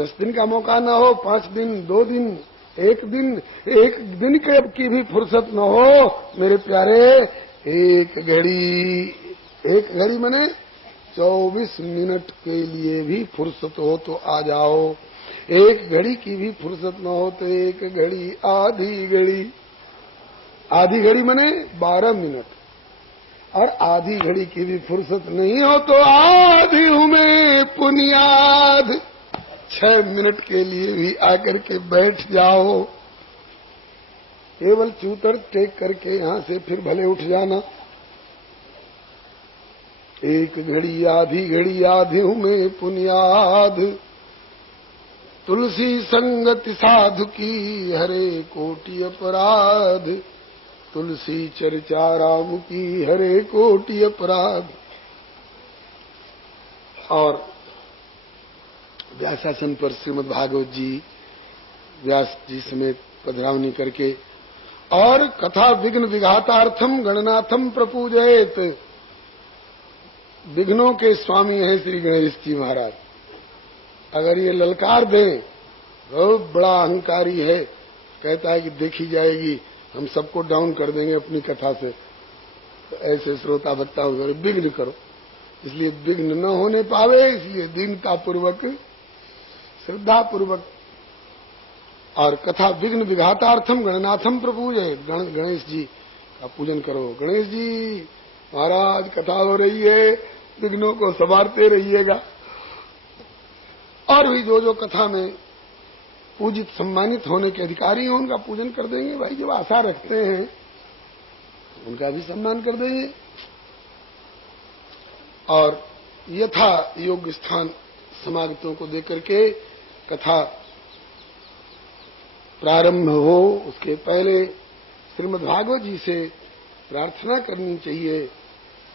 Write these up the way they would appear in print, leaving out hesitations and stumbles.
10 दिन का मौका न हो, 5 दिन, 2 दिन, एक दिन की भी फुर्सत न हो मेरे प्यारे, एक घड़ी मने 24 मिनट के लिए भी फुर्सत हो तो आ जाओ। एक घड़ी की भी फुर्सत न हो तो एक घड़ी, आधी घड़ी मने 12 मिनट, और आधी घड़ी की भी फुर्सत नहीं हो तो आधी में पुनियाद 6 मिनट के लिए भी आकर के बैठ जाओ। केवल चूतर टेक करके यहां से फिर भले उठ जाना। एक घड़ी आधी में पुनियाद, तुलसी संगति साधु की हरे कोटि अपराध, तुलसी चर्चा राम की हरे कोटि अपराध। और व्यासासन पर श्रीमद् भागवत जी व्यास जी समेत पधरावनी करके, और कथा विघ्न विघातार्थम गणनाथम प्रपूजयेत। विघ्नों के स्वामी हैं श्री गणेश जी महाराज। अगर ये ललकार दें, बहुत बड़ा अहंकारी है, कहता है कि देखी जाएगी, हम सबको डाउन कर देंगे अपनी कथा से, तो ऐसे श्रोता भत्ता विघ्न करो। इसलिए विघ्न न होने पावे, इसलिए दीनता पूर्वक, श्रद्धा पूर्वक, और कथा विघ्न विघातार्थम गणनाथम प्रपूजय, गणेश जी का पूजन करो। गणेश जी महाराज कथा हो रही है, विघ्नों को संवारते रहिएगा। और भी जो कथा में पूजित सम्मानित होने के अधिकारी हैं उनका पूजन कर देंगे। भाई जो आशा रखते हैं उनका भी सम्मान कर देंगे। और यथा योग्य स्थान समागतों को देकर के कथा प्रारंभ हो, उसके पहले श्रीमद् भागवत जी से प्रार्थना करनी चाहिए।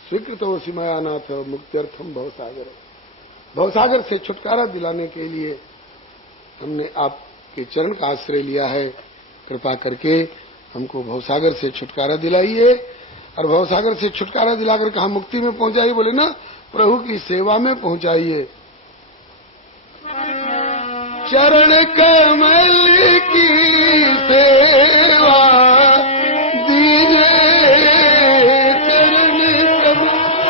स्वीकृतोऽसि मया नाथ मुक्त्यर्थम भवसागर। भवसागर से छुटकारा दिलाने के लिए हमने आपके चरण का आश्रय लिया है। कृपा करके हमको भवसागर से छुटकारा दिलाइए, और भवसागर से छुटकारा दिलाकर कहाँ मुक्ति में पहुंचाइए, बोले ना, प्रभु की सेवा में पहुंचाइए। चरण कमल की सेवा दीजिए, चरण कमल,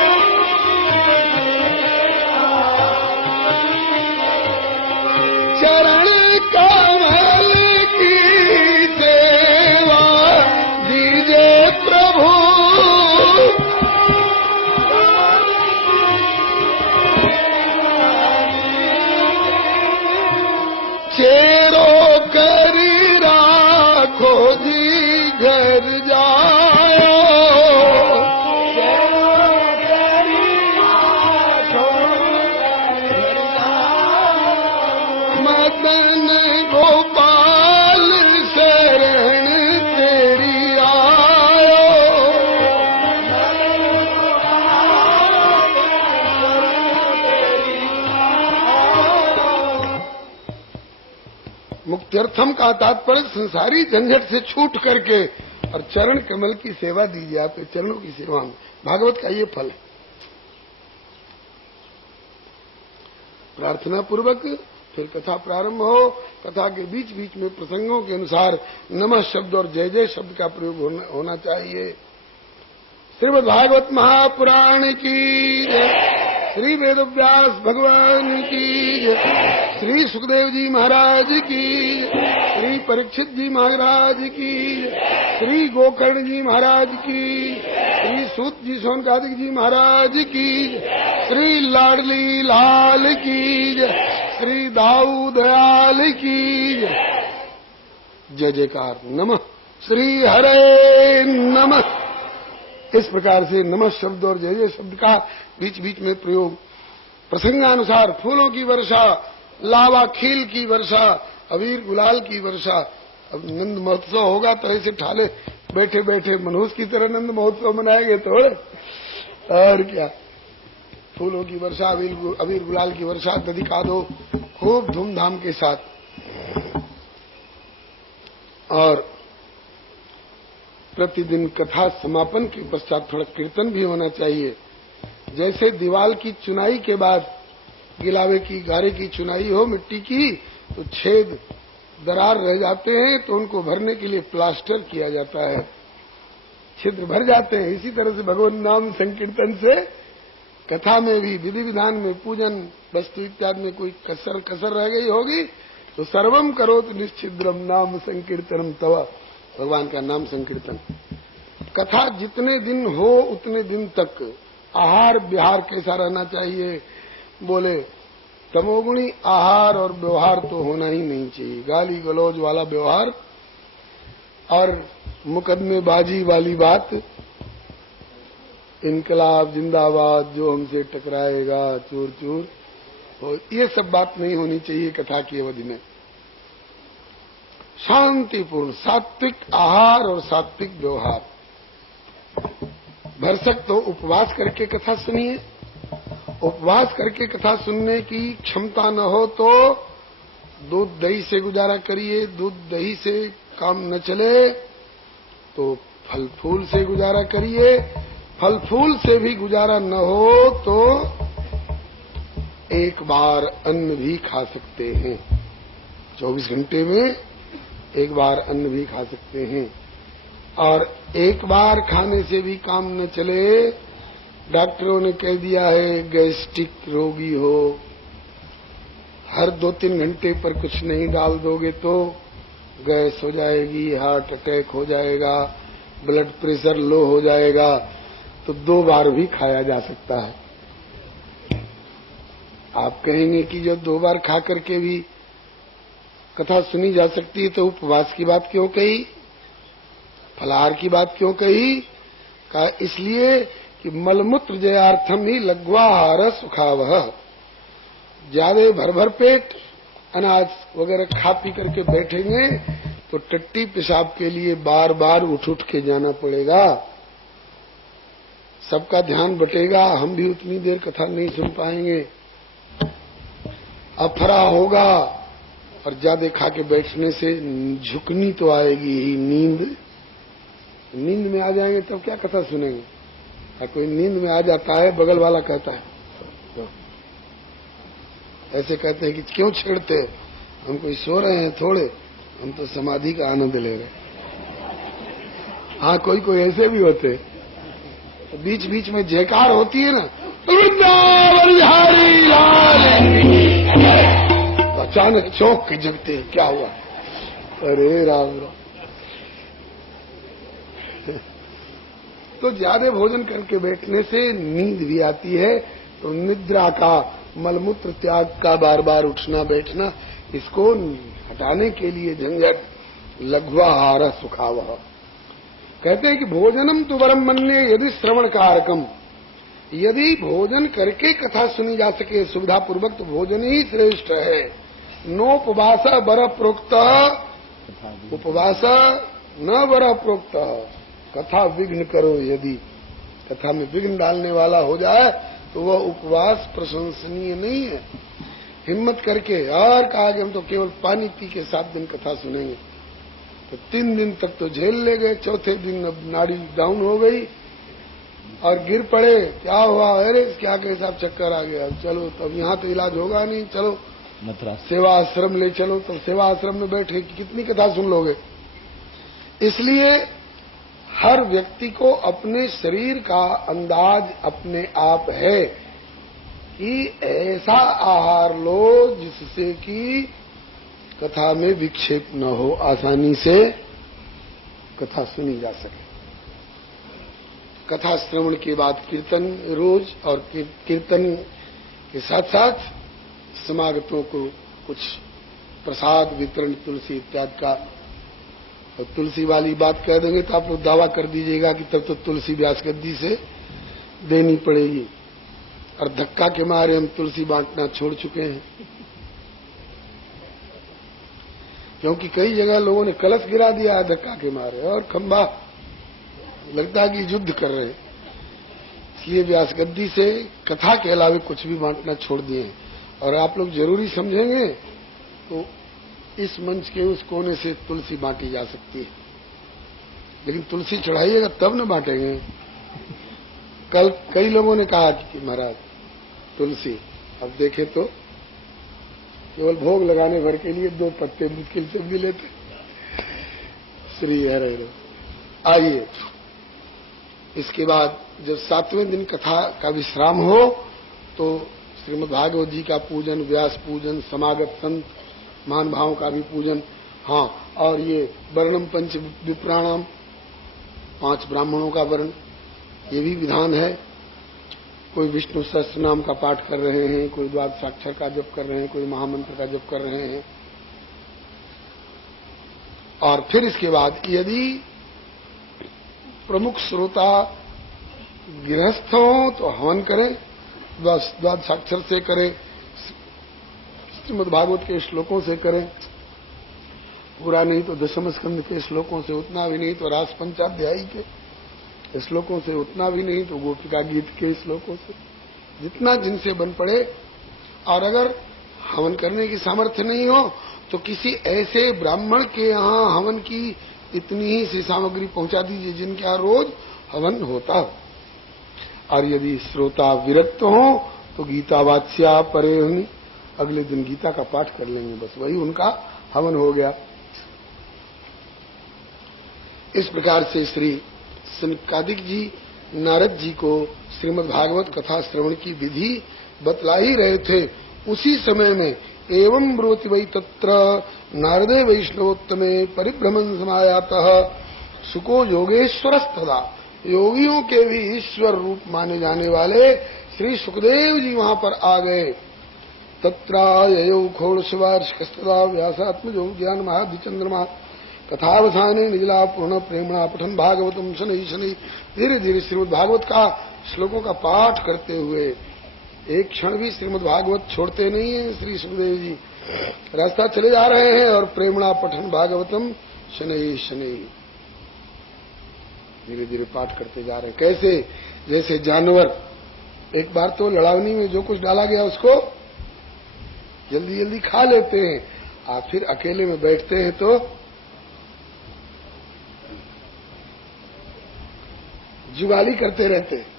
चरण कमल की सेवा दीजिए प्रभु। चेरो करी राखो जी घर जायो, चेरो करी राखो घर जायो। मदन गोपाल शरण तेरी आयो, मुक्त्यर्थम का तात्पर्य संसारी झंझट से छूट करके और चरण कमल की सेवा दीजिए। आपके चरणों की सेवा में भागवत का ये फल है। प्रार्थना पूर्वक फिर कथा प्रारंभ हो। कथा के बीच बीच में प्रसंगों के अनुसार नमः शब्द और जय जय शब्द का प्रयोग होना चाहिए। श्रीमद् भागवत महापुराण की जय, श्री वेदव्यास भगवान की जय, श्री सुखदेव जी महाराज की, श्री परीक्षित जी महाराज की, श्री गोकर्ण जी महाराज की, श्री सूत जी सोनकादिक जी महाराज की, श्री लाडली लाल की, श्री दाऊ दयाल की जय जयकार। नमः श्री हरे नमः। इस प्रकार से नमः शब्द और जय जय शब्द का बीच बीच में प्रयोग प्रसंगानुसार, फूलों की वर्षा, लावा खील की वर्षा, अबीर गुलाल की वर्षा। अब नंद महोत्सव होगा तो ऐसे ठाले बैठे बैठे मनुष्य की तरह नंद महोत्सव मनाएंगे थोड़े, और क्या। फूलों की वर्षा, अबीर गुलाल की वर्षा, दधिका दो खूब धूमधाम के साथ। और प्रतिदिन कथा समापन के पश्चात थोड़ा कीर्तन भी होना चाहिए। जैसे दीवाल की चुनाई के बाद गिलावे की, गारे की चुनाई हो मिट्टी की, तो छेद दरार रह जाते हैं, तो उनको भरने के लिए प्लास्टर किया जाता है, छिद्र भर जाते हैं। इसी तरह से भगवान नाम संकीर्तन से कथा में भी, विधि विधान में, पूजन वस्तु इत्यादि में कोई कसर रह गई होगी तो सर्वम करोत निश्चिद्रम नाम संकीर्तनम तव, भगवान का नाम संकीर्तन। कथा जितने दिन हो उतने दिन तक आहार विहार कैसा रहना चाहिए? बोले तमोगुणी आहार और व्यवहार तो होना ही नहीं चाहिए। गाली गलौज वाला व्यवहार और मुकदमेबाजी वाली बात, इनकलाब जिंदाबाद, जो हमसे टकराएगा चूर चूर, तो ये सब बात नहीं होनी चाहिए कथा की अवधि में। शांतिपूर्ण सात्विक आहार और सात्विक व्यवहार। भरसक तो उपवास करके कथा सुनिए। उपवास करके कथा सुनने की क्षमता न हो तो दूध दही से गुजारा करिए। दूध दही से काम न चले तो फल फूल से गुजारा करिए। फल फूल से भी गुजारा न हो तो एक बार अन्न भी खा सकते हैं। 24 घंटे में एक बार अन्न भी खा सकते हैं। और एक बार खाने से भी काम न चले, डॉक्टरों ने कह दिया है गैस्ट्रिक रोगी हो, हर 2-3 घंटे पर कुछ नहीं डाल दोगे तो गैस हो जाएगी, हार्ट अटैक हो जाएगा, ब्लड प्रेशर लो हो जाएगा, तो 2 बार भी खाया जा सकता है। आप कहेंगे कि जो 2 बार खा करके भी कथा सुनी जा सकती है तो उपवास की बात क्यों कही, फलाहार की बात क्यों कही? कहा इसलिए कि मलमूत्र जयार्थम ही लघ्वाहार सुखावह। ज्यादा भर पेट अनाज वगैरह खा पी करके बैठेंगे तो टट्टी पेशाब के लिए बार बार उठ के जाना पड़ेगा, सबका ध्यान बटेगा, हम भी उतनी देर कथा नहीं सुन पाएंगे, अफरा होगा। और ज्यादा खा के बैठने से झुकनी तो आएगी ही, नींद में आ जाएंगे तब क्या कथा सुनेंगे? और कोई नींद में आ जाता है, बगल वाला कहता है तो ऐसे कहते हैं कि क्यों छेड़ते, हम कोई सो रहे हैं थोड़े, हम तो समाधि का आनंद ले रहे। हाँ, कोई ऐसे भी होते, तो बीच बीच में जयकार होती है ना, वृंदावन बिहारी लाल, तो अचानक चौंक के जगते, क्या हुआ? अरे राम राम। तो ज्यादा भोजन करके बैठने से नींद भी आती है, तो निद्रा का, मलमूत्र त्याग का बार बार उठना बैठना, इसको हटाने के लिए झंझट लघ्वाहार सुखावह। कहते हैं कि भोजनम तो वरम मन्ये यदि श्रवण कारकम, यदि भोजन करके कथा सुनी जा सके सुविधा पूर्वक तो भोजन ही श्रेष्ठ है। नोपवास वर प्रोक्त, उपवास न वर प्रोक्त, कथा विघ्न करो, यदि कथा में विघ्न डालने वाला हो जाए तो वह उपवास प्रशंसनीय नहीं है। हिम्मत करके, और कहा कि हम तो केवल पानी पी के 7 दिन कथा सुनेंगे, तो 3 दिन तक तो झेल ले गए, चौथे दिन अब नाड़ी डाउन हो गई और गिर पड़े। क्या हुआ? अरे क्या के साहब चक्कर आ गया, चलो तब यहाँ तो इलाज होगा नहीं, चलो सेवा आश्रम ले चलो। तो सेवा आश्रम में बैठे कितनी कथा सुन लोगे? इसलिए हर व्यक्ति को अपने शरीर का अंदाज अपने आप है कि ऐसा आहार लो जिससे कि कथा में विक्षेप न हो, आसानी से कथा सुनी जा सके। कथा श्रवण के बाद कीर्तन रोज, और कीर्तन के साथ साथ समागतों को कुछ प्रसाद वितरण तुलसी इत्यादि का। तो तुलसी वाली बात कह देंगे तो आप लोग दावा कर दीजिएगा कि तब तो तुलसी व्यास गद्दी से देनी पड़ेगी, और धक्का के मारे हम तुलसी बांटना छोड़ चुके हैं, क्योंकि कई जगह लोगों ने कलश गिरा दिया है धक्का के मारे, और खंबा लगता है कि युद्ध कर रहे हैं। इसलिए व्यास गद्दी से कथा के अलावा कुछ भी बांटना छोड़ दिए हैं। और आप लोग जरूरी समझेंगे तो इस मंच के उस कोने से तुलसी बांटी जा सकती है, लेकिन तुलसी चढ़ाइएगा तब न बांटेंगे। कल कई लोगों ने कहा कि महाराज तुलसी, अब देखें तो केवल भोग लगाने भर के लिए 2 पत्ते मुश्किल से भी लेते। श्री हरे। आइए, इसके बाद जब 7वें दिन कथा का विश्राम हो तो श्रीमद् भागवत जी का पूजन, व्यास पूजन, समागत संत महान भावों का भी पूजन। हाँ, और ये वर्णम पंच विप्राणाम, 5 ब्राह्मणों का वर्ण, ये भी विधान है। कोई विष्णु सहस्त्र नाम का पाठ कर रहे हैं, कोई द्वादशाक्षर का जप कर रहे हैं, कोई महामंत्र का जप कर रहे हैं। और फिर इसके बाद यदि प्रमुख श्रोता गृहस्थ हो तो हवन करें, द्वादशाक्षर से करें, श्रीमद् भागवत के श्लोकों से करें, पूरा नहीं तो दशम स्कंद के श्लोकों से, उतना भी नहीं तो रास पंचाध्यायी के श्लोकों से, उतना भी नहीं तो गोपिका गीत के श्लोकों से, जितना जिनसे बन पड़े। और अगर हवन करने की सामर्थ्य नहीं हो तो किसी ऐसे ब्राह्मण के यहाँ हवन की इतनी ही सी सामग्री पहुंचा दीजिए जिनके यहाँ रोज हवन होता हो। और यदि श्रोता विरक्त हो तो गीता वाच्या परे होनी, अगले दिन गीता का पाठ कर लेंगे, बस वही उनका हवन हो गया। इस प्रकार से श्री सनकादिक जी नारद जी को श्रीमद् भागवत कथा श्रवण की विधि बतला ही रहे थे। उसी समय में एवं ब्रोति वै तत्र नारदे वैष्णवोत्तमे परिभ्रमण समायातः सुको योगेश्वरस्तदा, योगियों के भी ईश्वर रूप माने जाने वाले श्री सुखदेव जी वहां पर आ गए। तत्राययौ खौडशवार्षकस्तदा व्यासात्मजो ज्ञान महाधिचंद्रमा कथावसाने निजला पूर्ण प्रेमणा पठन भागवतम शनै शनै। धीरे धीरे श्रीमद् भागवत का श्लोकों का पाठ करते हुए एक क्षण भी श्रीमद् भागवत छोड़ते नहीं है श्री सुखदेव जी। रास्ता चले जा रहे हैं और प्रेमणा पठन भागवतम शनै शनै, धीरे धीरे पाठ करते जा रहे हैं। कैसे? जैसे जानवर एक बार तो लड़ावनी में जो कुछ डाला गया उसको जल्दी जल्दी खा लेते हैं, और फिर अकेले में बैठते हैं तो जुगाली करते रहते हैं।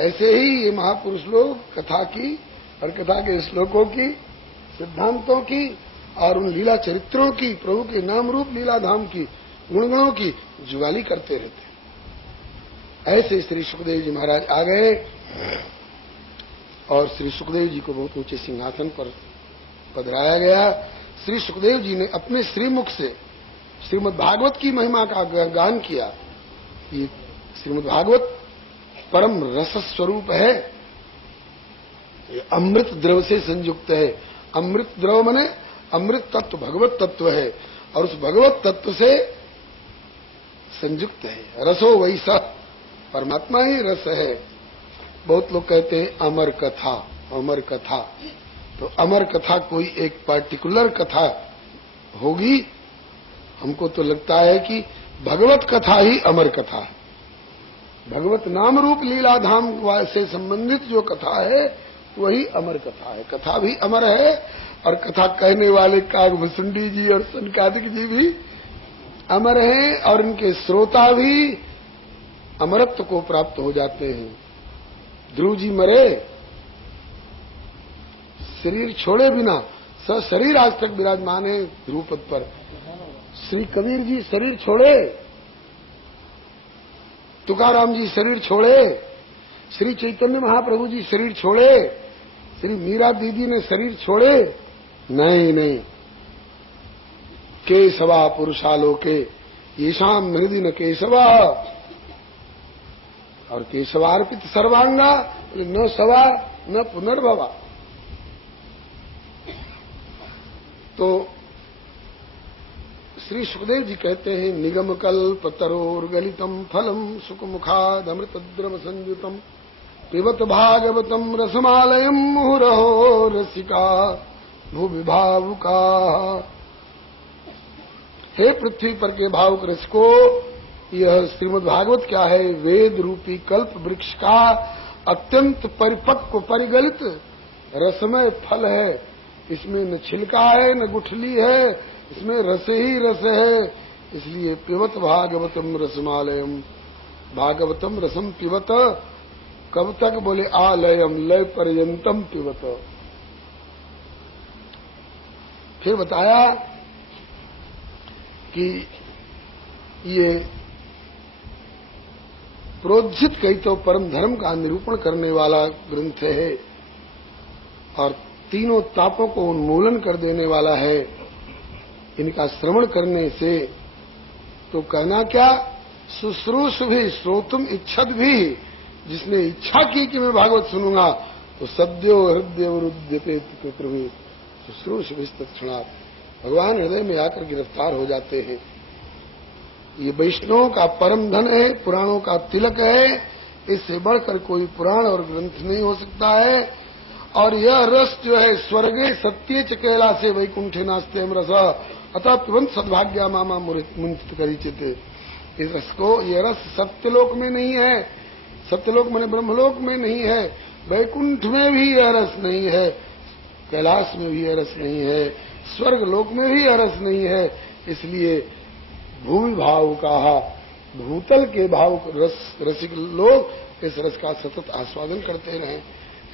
ऐसे ही ये महापुरुष लोग कथा की और कथा के श्लोकों की, सिद्धांतों की और उन लीला चरित्रों की, प्रभु के नाम रूप लीला धाम की, गुणगणों की जुगाली करते रहते। ऐसे श्री सुखदेव जी महाराज आ गए और श्री सुखदेव जी को बहुत ऊंचे सिंहासन पर पधराया गया। श्री सुखदेव जी ने अपने श्रीमुख से श्रीमद् भागवत की महिमा का गान किया। ये श्रीमद् भागवत परम रस स्वरूप है, ये अमृत द्रव से संयुक्त है। अमृत द्रव माने अमृत तत्व भगवत तत्व है, और उस भगवत तत्व से संयुक्त है। रसो वैसा, परमात्मा ही रस है। बहुत लोग कहते हैं अमर कथा, अमर कथा, तो अमर कथा कोई एक पार्टिकुलर कथा होगी। हमको तो लगता है कि भगवत कथा ही अमर कथा है। भगवत नाम रूप लीला धाम से संबंधित जो कथा है वही अमर कथा है। कथा भी अमर है और कथा कहने वाले कागभुसुंडी जी और सनकादिक जी भी अमर हैं, और इनके श्रोता भी अमरत्व को प्राप्त हो जाते हैं। ध्रुव जी मरे, शरीर छोड़े बिना सशरीर आज तक विराजमान है ध्रुव पद पर। श्री कबीर जी शरीर छोड़े, तुकाराम जी शरीर छोड़े, श्री चैतन्य महाप्रभु जी शरीर छोड़े, श्री मीरा दीदी ने शरीर छोड़े, नहीं नहीं, केशवा पुरुषालोके येषाम हृदि न केशवा, और केशवार्पित सर्वांगा न सवा न पुनर्भवा। तो श्री सुखदेव जी कहते हैं, निगम कल्प तरोर्गलितम फलम सुखमुखाद अमृत द्रव संयुतम पिबत भागवतम रसमालयम मुहुरहो रसिका भूवि भावुका। हे पृथ्वी पर के भावुक रस को, यह श्रीमद् भागवत क्या है? वेद रूपी कल्प वृक्ष का अत्यंत परिपक्व परिगलित रसमय फल है। इसमें न छिलका है न गुठली है, इसमें रस ही रस है। इसलिए पिबत भागवतम रसमालयम, भागवतम रसम पिबत, कब तक? बोले आलयम, लय पर्यंतम पिबत, फिर बताया कि ये प्रोज्झित कई तो परम धर्म का निरूपण करने वाला ग्रंथ है और तीनों तापों को उन्मूलन कर देने वाला है। इनका श्रवण करने से तो कहना क्या, शुश्रूष भी श्रोतुम इच्छद भी, जिसने इच्छा की कि मैं भागवत सुनूंगा तो सद्यो हृदय रुद्यते पितृभि शुश्रूष भी तत्क्षणात्, भगवान हृदय में आकर गिरफ्तार हो जाते हैं। ये वैष्णवों का परम धन है, पुराणों का तिलक है, इससे बढ़कर कोई पुराण और ग्रंथ नहीं हो सकता है। और यह रस जो है स्वर्गे सत्ये च कैलासे वैकुंठे नास्ते रस अतः पिबंत सद्भाग्या मामा मुंचित करिचित। इस रस को, यह रस सत्यलोक में नहीं है, सत्यलोक माने ब्रह्मलोक में नहीं है, वैकुंठ में भी यह रस नहीं है, कैलाश में भी यह रस नहीं है, स्वर्ग लोक में भी यह रस नहीं है। इसलिए भूमि भाव कहा, भूतल के भाव रसिक लोग इस रस का सतत आस्वादन करते रहे।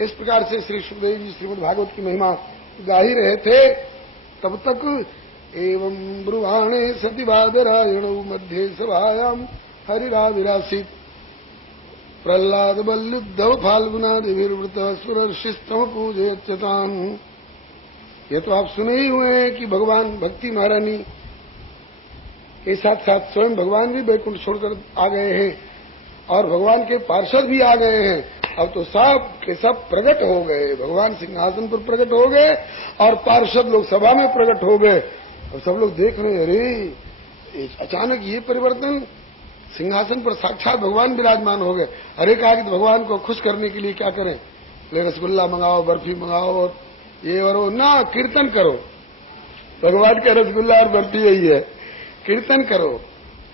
इस प्रकार से श्री सुखदेव जी श्रीमद् भागवत की महिमा गा ही रहे थे। तब तक एवं ब्रुवाणे सतिवादरायण मध्य सभायाम हरिराविरासित प्रहलाद बल्लुद्धव फाल्गुनादिभिर्वृत सुरर्षिस्तम पूजयच्यतान्। ये तो आप सुने ही हुए हैं कि भगवान भक्ति महारानी के साथ साथ स्वयं भगवान भी वैकुंठ छोड़कर आ गए हैं और भगवान के पार्षद भी आ गए हैं। अब तो सब के सब प्रकट हो गए, भगवान सिंहासन पर प्रकट हो गए और पार्षद लोग सभा में प्रकट हो गए। और सब लोग देख रहे हैं, अरे अचानक ये परिवर्तन, सिंहासन पर साक्षात भगवान विराजमान हो गए। अरे कहा कि भगवान को खुश करने के लिए क्या करें, ले रसगुल्ला मंगाओ, बर्फी मंगाओ, ये और वो ना, कीर्तन करो। भगवान का रसगुल्ला और बर्फी यही है, कीर्तन करो।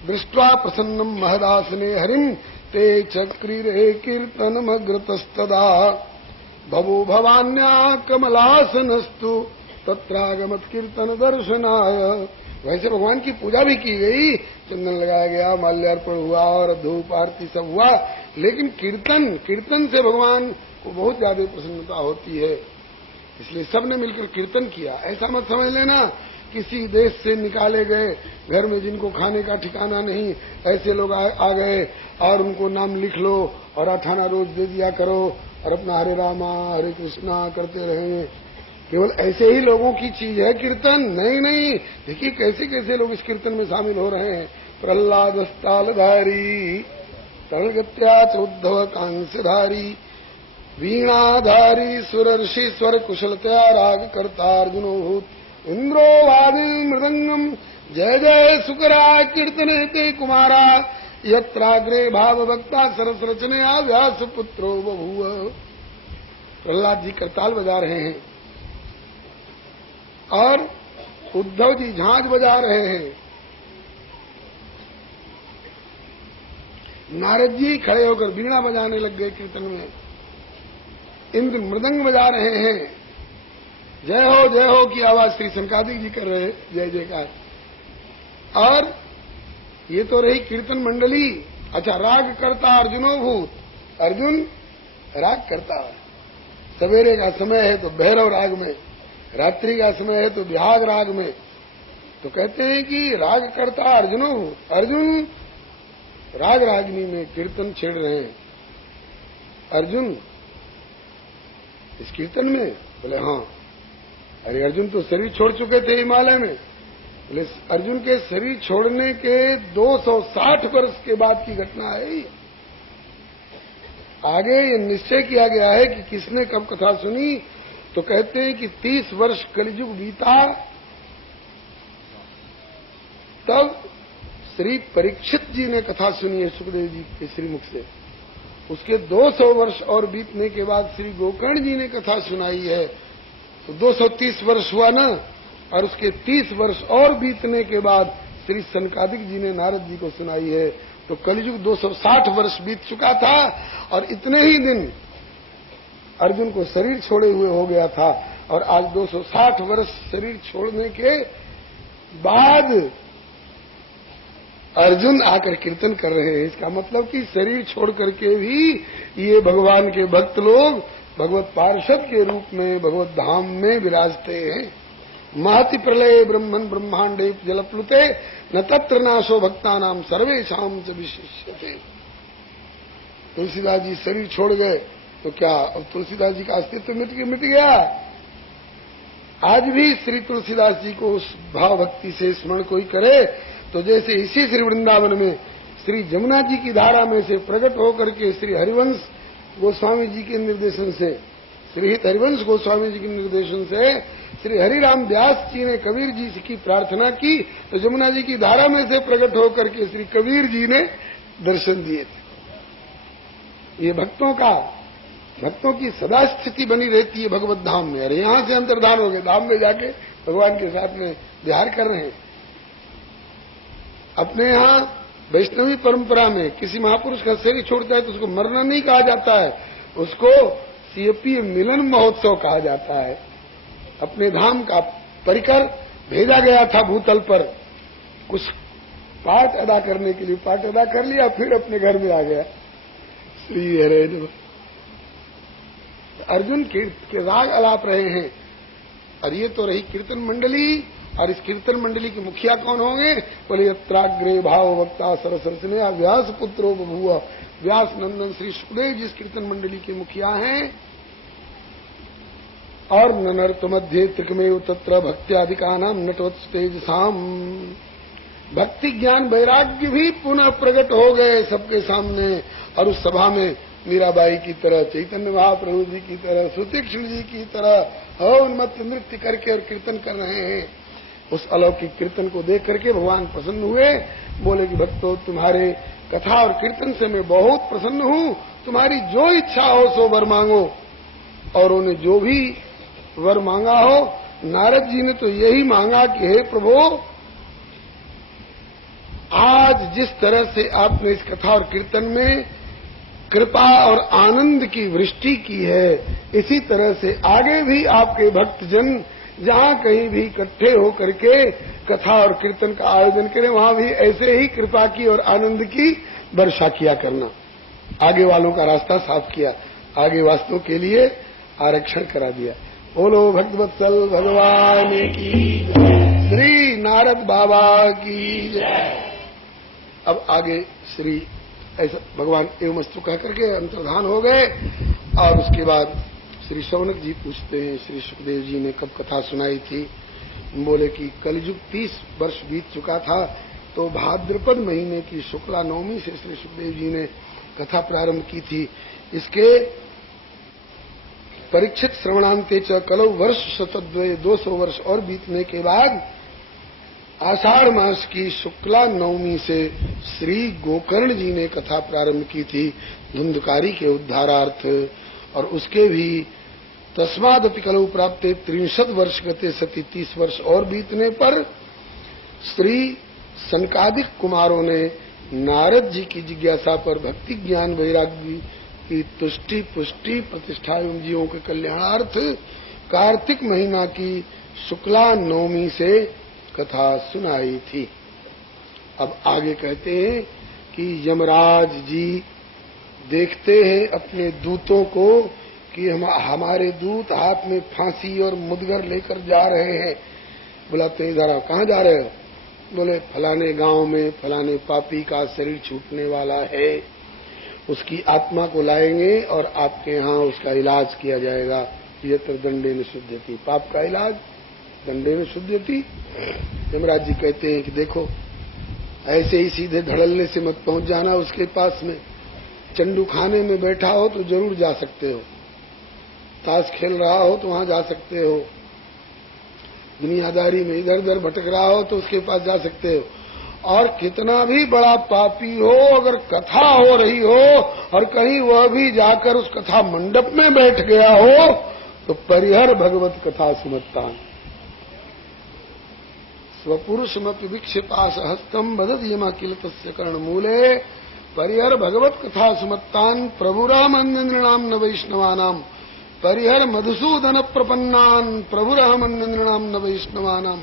दृष्ट्वा प्रसन्नम महदासने हरिम ते चक्रीरे कीर्तनमग्रतस्तदा भवो भवान्या कमलासनस्तु तत्रागमत कीर्तन दर्शनाय। वैसे भगवान की पूजा भी की गई, चंदन लगाया गया, माल्यार्पण हुआ और धूप आरती सब हुआ, लेकिन कीर्तन से भगवान को बहुत ज्यादा प्रसन्नता होती है। इसलिए सबने मिलकर कीर्तन किया। ऐसा मत समझ लेना किसी देश से निकाले गए, घर में जिनको खाने का ठिकाना नहीं, ऐसे लोग आ गए और उनको नाम लिख लो और 8 आना रोज दे दिया करो और अपना हरे रामा हरे कृष्णा करते रहे। केवल ऐसे ही लोगों की चीज है कीर्तन, नहीं। देखिए कैसे कैसे लोग इस कीर्तन में शामिल हो रहे हैं। प्रहलाद तालधारी तड़गत्या चौद्धव कांस्यधारी वीणाधारी सुरर्षि स्वर कुशलतया राग करता अर्जुनोभूत इंद्रो वादिल मृदंगम जय जय सुकरा कीर्तने ते कुमारा यत्राग्रे भाव भक्ता सरस रचनया व्यास पुत्रो बभूव। प्रहलाद जी करताल बजा रहे हैं और उद्धव जी झांझ बजा रहे हैं, नारद जी खड़े होकर वीणा बजाने लग गए कीर्तन में, इंद्र मृदंग बजा रहे हैं, जय हो की आवाज श्री सनकादिक जी कर रहे हैं, जय जयकार। और ये तो रही कीर्तन मंडली। अच्छा, राग करता अर्जुनोभूत, अर्जुन राग करता। सवेरे का समय है तो भैरव राग में, रात्रि का समय है तो विहाग राग में। तो कहते हैं कि राग करता अर्जुनोभूत, अर्जुन राग रागिनी में कीर्तन छेड़ रहे हैं। अर्जुन इस कीर्तन में? बोले हाँ। अरे अर्जुन तो शरीर छोड़ चुके थे हिमालय में। बोले अर्जुन के शरीर छोड़ने के 260 वर्ष के बाद की घटना है। आगे ये निश्चय किया गया है कि किसने कब कथा सुनी, तो कहते हैं कि 30 वर्ष कलियुग बीता, तब श्री परीक्षित जी ने कथा सुनी है सुखदेव जी के श्रीमुख से। उसके 200 वर्ष और बीतने के बाद श्री गोकर्ण जी ने कथा सुनाई है, तो 230 वर्ष हुआ ना। और उसके 30 वर्ष और बीतने के बाद श्री सनकादिक जी ने नारद जी को सुनाई है। तो कलियुग 260 वर्ष बीत चुका था और इतने ही दिन अर्जुन को शरीर छोड़े हुए हो गया था। और आज 260 वर्ष शरीर छोड़ने के बाद अर्जुन आकर कीर्तन कर रहे हैं। इसका मतलब कि शरीर छोड़ करके भी ये भगवान के भक्त लोग भगवत पार्षद के रूप में भगवत धाम में विराजते हैं। महति प्रलय ब्रह्मन् ब्रह्मांडे जलप्लुते न तत्र नाशो भक्तानाम सर्वेषां च विशिष्यते। तुलसीदास जी शरीर छोड़ गए तो क्या अब तुलसीदास जी का अस्तित्व मिट गया? आज भी श्री तुलसीदास जी को उस भाव भक्ति से स्मरण कोई करे तो जैसे इसी श्री वृंदावन में श्री जमुना जी की धारा में से प्रकट होकर के श्री हरिवंश गोस्वामी जी के निर्देशन से, श्री हरिवंश गोस्वामी जी के निर्देशन से श्री हरिराम व्यास जी ने कबीर जी की प्रार्थना की तो जमुना जी की धारा में से प्रकट होकर के श्री कबीर जी ने दर्शन दिए थे। ये भक्तों की सदा स्थिति बनी रहती है भगवत धाम में। अरे यहां से अंतर्धान हो गए, धाम में जाके भगवान के साथ में विहार कर रहे हैं। अपने यहां वैष्णवी परंपरा में किसी महापुरुष का शरीर छोड़ता है तो उसको मरना नहीं कहा जाता है, उसको सीएपी मिलन महोत्सव कहा जाता है। अपने धाम का परिकर भेजा गया था भूतल पर कुछ पाठ अदा करने के लिए, पाठ अदा कर लिया, फिर अपने घर में आ गया। श्री हरे नमः। अर्जुन के राग अलाप रहे हैं और ये तो रही कीर्तन मंडली। और इस कीर्तन मंडली के मुखिया कौन होंगे? बोले यत्राग्रे भाव वक्ता सरसरसने व्यास पुत्रो बभूव। व्यास नंदन श्री सुखदेव जी इस कीर्तन मंडली के मुखिया हैं। और ननर्त मध्य त्रिकमेव तत्र भक्त्याधिकानाम नटवत्तेजसाम। भक्ति ज्ञान वैराग्य भी पुनः प्रकट हो गए सबके सामने। और उस सभा में मीराबाई की तरह, चैतन्य महाप्रभु जी की तरह, सुतीक्ष्ण जी की तरह उन्मत्त नृत्य करके और कीर्तन कर रहे हैं। उस अलौकिक कीर्तन को देख करके भगवान प्रसन्न हुए। बोले कि भक्तों, तुम्हारे कथा और कीर्तन से मैं बहुत प्रसन्न हूं, तुम्हारी जो इच्छा हो सो वर मांगो। और उन्हें जो भी वर मांगा हो, नारद जी ने तो यही मांगा कि हे प्रभु, आज जिस तरह से आपने इस कथा और कीर्तन में कृपा और आनंद की वृष्टि की है, इसी तरह से आगे भी आपके भक्तजन जहां कहीं भी इकट्ठे होकर के कथा और कीर्तन का आयोजन करें, वहां भी ऐसे ही कृपा की और आनंद की वर्षा किया करना। आगे वालों का रास्ता साफ किया, आगे वास्तव के लिए आरक्षण करा दिया। बोलो भक्तवत्सल भगवान की, श्री नारद बाबा की जय। अब आगे श्री ऐसा भगवान एवमस्तु कह करके अंतर्धान हो गए। और उसके बाद श्री शौनक जी पूछते हैं, श्री सुखदेव जी ने कब कथा सुनाई थी? बोले कि कलयुग 30 वर्ष बीत चुका था, तो भाद्रपद महीने की शुक्ला नवमी से श्री सुखदेव जी ने कथा प्रारंभ की थी। इसके परीक्षित श्रवणांते च कलौ वर्ष शतद्वय 200 वर्ष और बीतने के बाद आषाढ़ मास की शुक्ला नवमी से श्री गोकर्ण जी ने कथा प्रारंभ की थी धुंधकारी के उद्धारार्थ। और उसके भी तस्मादपि कलौ प्राप्ते 63 वर्ष गते सती 30 वर्ष और बीतने पर श्री सनकादिक कुमारों ने नारद जी की जिज्ञासा पर भक्ति ज्ञान वैराग्य की तुष्टि पुष्टि प्रतिष्ठा एवं जीवों के कल्याणार्थ कार्तिक महीना की शुक्ला नवमी से कथा सुनाई थी। अब आगे कहते हैं कि यमराज जी देखते हैं अपने दूतों को कि हमारे दूत हाथ में फांसी और मुदगर लेकर जा रहे हैं। बुलाते हैं, इधर आओ, कहाँ जा रहे हो? बोले फलाने गांव में फलाने पापी का शरीर छूटने वाला है, उसकी आत्मा को लाएंगे और आपके यहाँ उसका इलाज किया जाएगा। यत्र दंडेन शुद्धति, पाप का इलाज दंडेन शुद्धति। यमराज जी कहते हैं कि देखो, ऐसे ही सीधे धड़ल्ले से मत पहुंच जाना उसके पास में। चंडू खाने में बैठा हो तो जरूर जा सकते हो, ताश खेल रहा हो तो वहां जा सकते हो, दुनियादारी में इधर उधर भटक रहा हो तो उसके पास जा सकते हो। और कितना भी बड़ा पापी हो, अगर कथा हो रही हो और कहीं वह भी जाकर उस कथा मंडप में बैठ गया हो तो परिहर भगवत कथा सुमत्तान स्वपुरुषमपि विक्षिपास हस्तम बदत यमा किल तस्य कर्ण मूले परिहर भगवत कथा सुमत्तान प्रभुरामन्यनृणाम न वैष्णवानाम परिहर मधुसूदन प्रपन्नान प्रभुरामन्यनृणाम न वैष्णवानाम।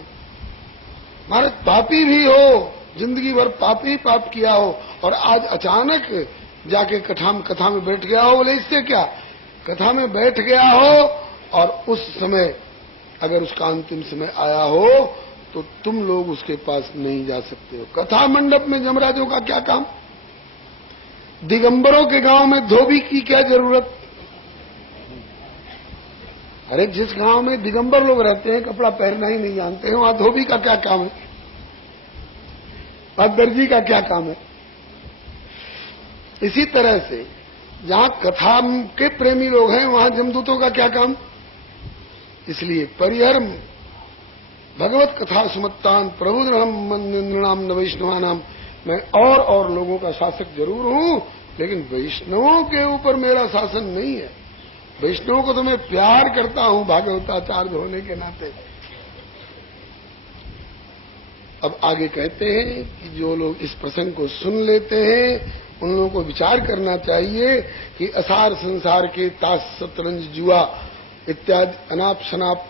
महाराज पापी भी हो, जिंदगी भर पापी पाप किया हो और आज अचानक जाके कथा में बैठ गया हो, बोले इससे क्या? कथा में बैठ गया हो और उस समय अगर उसका अंतिम समय आया हो तो तुम लोग उसके पास नहीं जा सकते हो। कथा मंडप में जमराजों का क्या काम? दिगंबरों के गांव में धोबी की क्या जरूरत? अरे जिस गांव में दिगंबर लोग रहते हैं, कपड़ा पहनना ही नहीं जानते हैं, वहां धोबी का क्या काम है? और दर्जी का क्या काम है? इसी तरह से जहां कथा के प्रेमी लोग हैं, वहां जमदूतों का क्या काम? इसलिए परिहर भगवत कथा सुमत्तान प्रभु नृणाम न वैष्णवानाम, मैं और लोगों का शासक जरूर हूं, लेकिन वैष्णवों के ऊपर मेरा शासन नहीं है। वैष्णवों को तो मैं प्यार करता हूं भागवताचार्य होने के नाते। अब आगे कहते हैं कि जो लोग इस प्रसंग को सुन लेते हैं उन लोगों को विचार करना चाहिए कि असार संसार के ताश शतरंज जुआ इत्यादि अनाप शनाप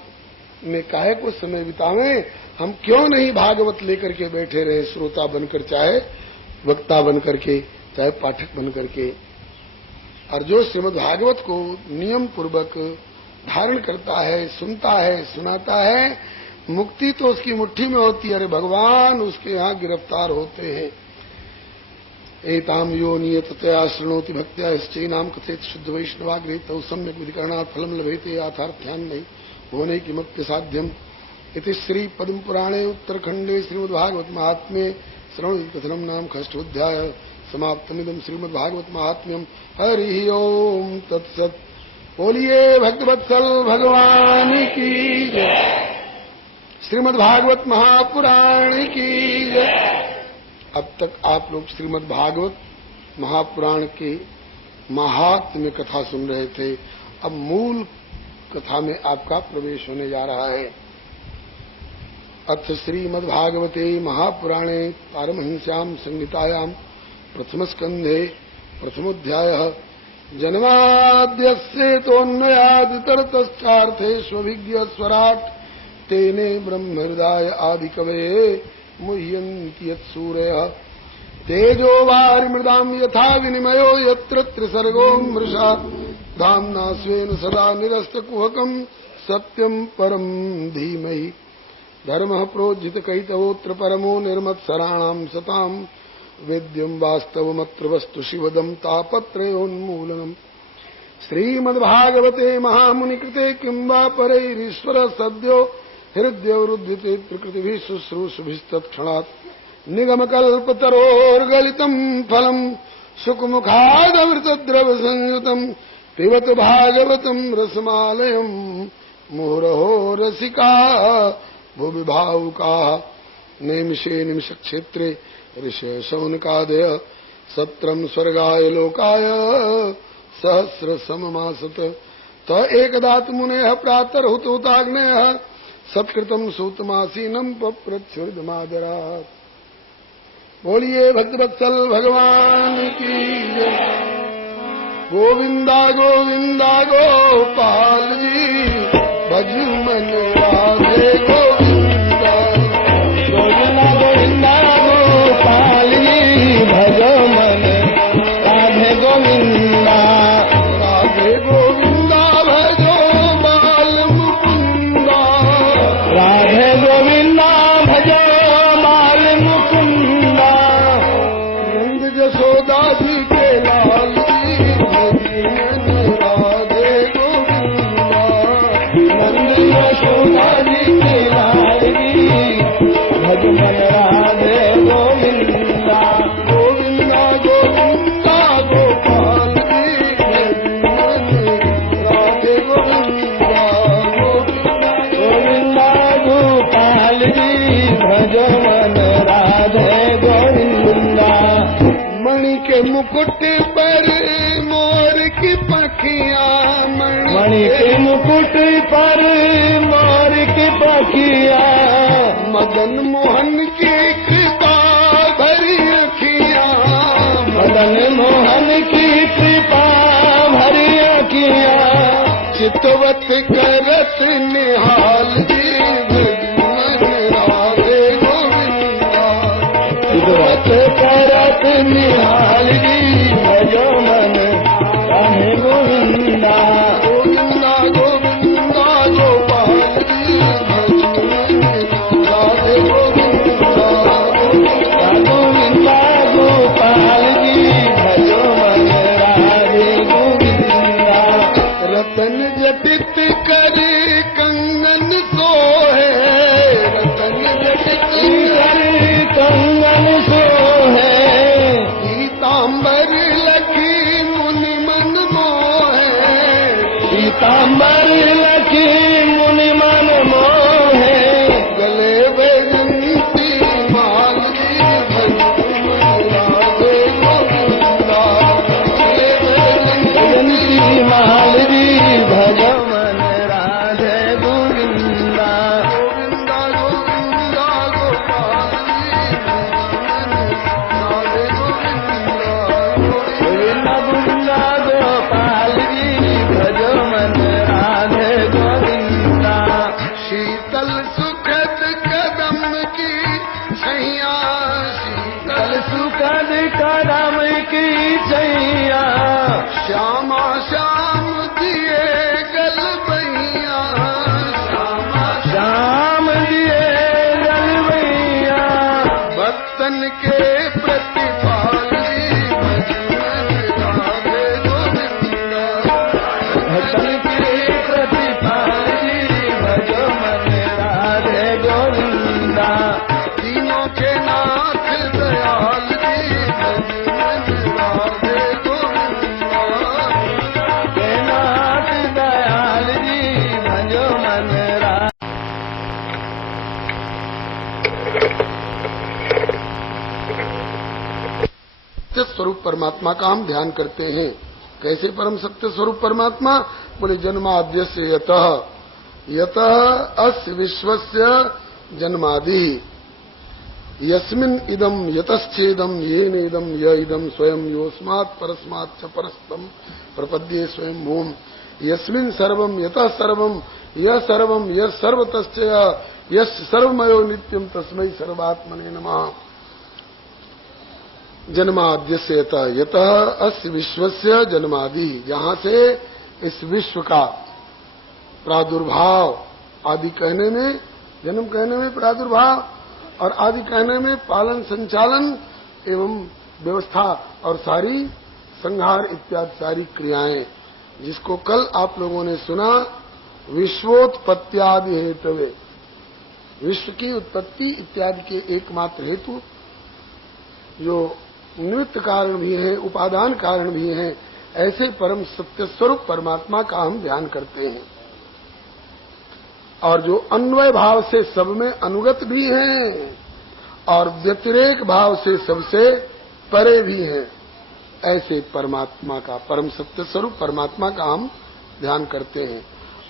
में काहे को समय बितावें, हम क्यों नहीं भागवत लेकर के बैठे रहे, श्रोता बनकर, चाहे वक्ता बनकर के, चाहे पाठक बनकर के। और जो श्रीमद् भागवत को नियम पूर्वक धारण करता है, सुनता है, सुनाता है, मुक्ति तो उसकी मुट्ठी में होती है। अरे भगवान उसके यहाँ गिरफ्तार होते हैं। एताम यो नियततया शृणोति भक्त्या यश्चैनाम कथेत शुद्ध वैष्णवाग्रहित सम्यक विधिकरणात् फलम लभेते याथार्थ्यान नहीं होने किमप्य साध्यम। इति श्री पद्म पुराणे उत्तरखंडे श्रीमद् भागवत महात्म्ये श्रवण कथनम नाम षष्ठोऽध्याय समाप्तमिदं श्रीमद् भागवत महात्म्यम। हरि ओम तत्सत। बोलिए भक्तवत्सल भगवान की जय। श्रीमद् भागवत महापुराण की जय। अब तक आप लोग श्रीमद् भागवत महापुराण के महात्म्य कथा सुन रहे थे। अब मूल कथा में आपका प्रवेश होने जा रहा है। अथ श्रीमद् भागवते महापुराणे पारमहंस्याम संहितायाम प्रथम स्कंधे प्रथमोध्यायः जन्माद्यस्येतोऽन्वयादितरतश्चार्थेष्वभिज्ञ स्वराट् तेने ब्रह्म हृदय आदिकवये मुह्यन्ति यत्सूरयः तेजो वारिमृदां यथा विनिमयो यत्र त्रिसर्गो मृषा धाम्ना स्वेन सदा निरस्तकुहकं सत्यं परं धीमहि। धर्मः प्रोज्झितकैतवोऽत्र परमो निर्मत्सराणां सतां वेद्यं वास्तवमत्र वस्तु शिवदं तापत्रयोन्मूलनम्। श्रीमद्भागवते महामुनिकृते किं वा परैरीश्वर सद्यो हृद्यवरुध्यते प्रकृतिभिः शुश्रूषुभिस्तत्क्षणात् निगमकल्पतरोर्गलितं फलं सुखमुखादमृतद्रवसंयुतं पिबत भागवतं रसमालयं मुहुरहो रसिका भुवि भावुकाः। नैमिषे निमिषक्षेत्रे ऋषयशौनकादय सत्रं स्वर्गाय लोकाय सहस्रसममासत। त एकदात मुनेः प्रातर्हुतहुताग्नेयः सत्कृतं सूतमासीनं पप्रच्छुर्दमादरात्। बोलिए भक्तवत्सल भगवान की जय। गोविंदा गोविंदा गोपाल जी भज मन राधे गोविंदा। गोविंदा गोविंदा गोपाल जी भज मन राधे गोविंदा। राधे गोविंदा भजो बाल मुकुंदा। राधे गोविंदा भजो बाल मुकुंदा। नंद जसोदा जी के लाल जी भज राधे गोविंदा। नंद जसोदा जी के लाल जी भज मन राधे गोविंदा। गोविंदा गोविंदा गोपाल जी भज मन राधे गोविंदा। गोविंदा गोपाल जी भज मन राधे गोविंदा। मणि के मुकुट पर मोर की पखियां। मणि के मुकुट पर मोर की पखियां। मदन मोहन की कृपा भरी अखियां। मदन मोहन की कृपा भरी अखियां। चितवत करत निहाल जी भज मन राधे गोविंदा। चितवत करत निहाल जी भज मन राधे गोविंदा। गोविंदा गोविंदा गोपाल जी भक्तन के प्रतिपाली भजन राधे गोविंदा। भक्तन के प्रतिपाली भजन राधे गोविंदा। तीनों के नाथ दयाल जी भजन राधे गोविंदा। के नाथ दयाल जी भजन राधे। सत्य स्वरूप परमात्मा का हम ध्यान करते हैं। कैसे परम सत्य स्वरूप परमात्मा? बोले जन्माद्यस्य यतः यतः अस्य विश्वस्य जन्मादि यस्मिन् इदं यतश्चेदं येन इदं य इदं स्वयं योऽस्मात् परस्मात् च परस्तम प्रपद्ये स्वयं ओम। यस्मिन् सर्वं यतः सर्वं यः सर्वं यः सर्वतश्च यस्य सर्वमयो नित्यं तस्मै सर्वात्मने नमः। जन्माद्यस्य यतः अस्य विश्वस्य जन्मादि, जहां से इस विश्व का प्रादुर्भाव, आदि कहने में, जन्म कहने में प्रादुर्भाव और आदि कहने में पालन संचालन एवं व्यवस्था और सारी संहार इत्यादि सारी क्रियाएं, जिसको कल आप लोगों ने सुना विश्वोत्पत्त्यादि हेतुवे, विश्व की उत्पत्ति इत्यादि के एकमात्र हेतु जो निमित्त कारण भी है, उपादान कारण भी है, ऐसे परम सत्य स्वरूप परमात्मा का हम ध्यान करते हैं। और जो अन्वय भाव से सब में अनुगत भी हैं और व्यतिरेक भाव से सबसे परे भी हैं, ऐसे परमात्मा का, परम सत्य स्वरूप परमात्मा का हम ध्यान करते हैं।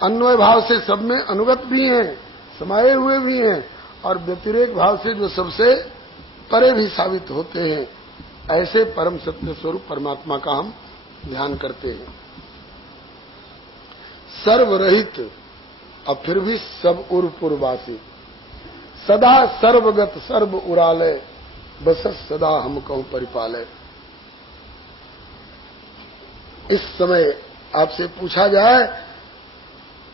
अन्वय भाव से सब में अनुगत भी हैं, समाये हुए भी हैं, और व्यतिरेक भाव से जो सबसे परे भी साबित होते हैं, ऐसे परम सत्य स्वरूप परमात्मा का हम ध्यान करते हैं। सर्वरहित और फिर भी सब उर्पुरवासी, सदा सर्वगत सर्व उरालय, बसस सदा हम कहूं परिपालय। इस समय आपसे पूछा जाए,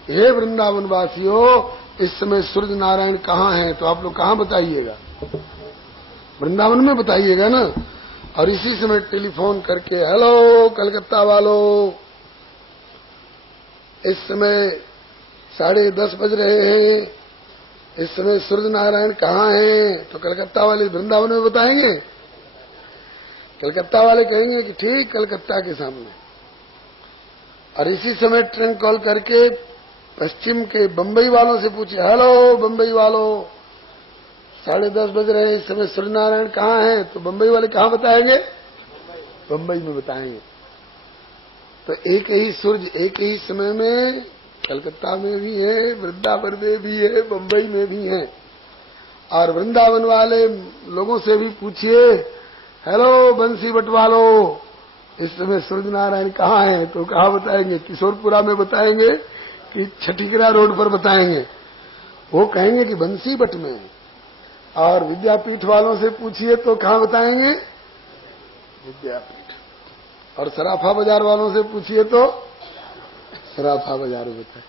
हे वृंदावन वासियों, इस समय सूर्य नारायण कहाँ हैं, तो आप लोग कहाँ बताइएगा? वृंदावन में बताइएगा ना। और इसी समय टेलीफोन करके, हेलो कलकत्ता वालों, इस समय 10:30 बज रहे हैं, इस समय सूर्य नारायण कहाँ हैं, तो कलकत्ता वाले वृंदावन में बताएंगे? कलकत्ता वाले कहेंगे कि ठीक कलकत्ता के सामने। और इसी समय ट्रंक कॉल करके पश्चिम के बंबई वालों से पूछे, हेलो बंबई वालों, 10:30 बज रहे हैं, इस समय सूर्य नारायण कहाँ हैं, तो बंबई वाले कहाँ बताएंगे? बंबई में बताएंगे। तो एक ही सूर्य एक ही समय में कलकत्ता में भी है, वृंदावन में भी है, बंबई में भी है। और वृंदावन वाले लोगों से भी पूछिए, हेलो बंसी बट वालों, इस समय सूर्य नारायण कहाँ हैं, तो कहाँ बताएंगे? किशोरपुरा में बताएंगे कि छठीकरा रोड पर बताएंगे? वो कहेंगे कि बंसी बट में। और विद्यापीठ वालों से पूछिए तो कहाँ बताएंगे? विद्यापीठ। और सराफा बाजार वालों से पूछिए तो सराफा बाजार बताए।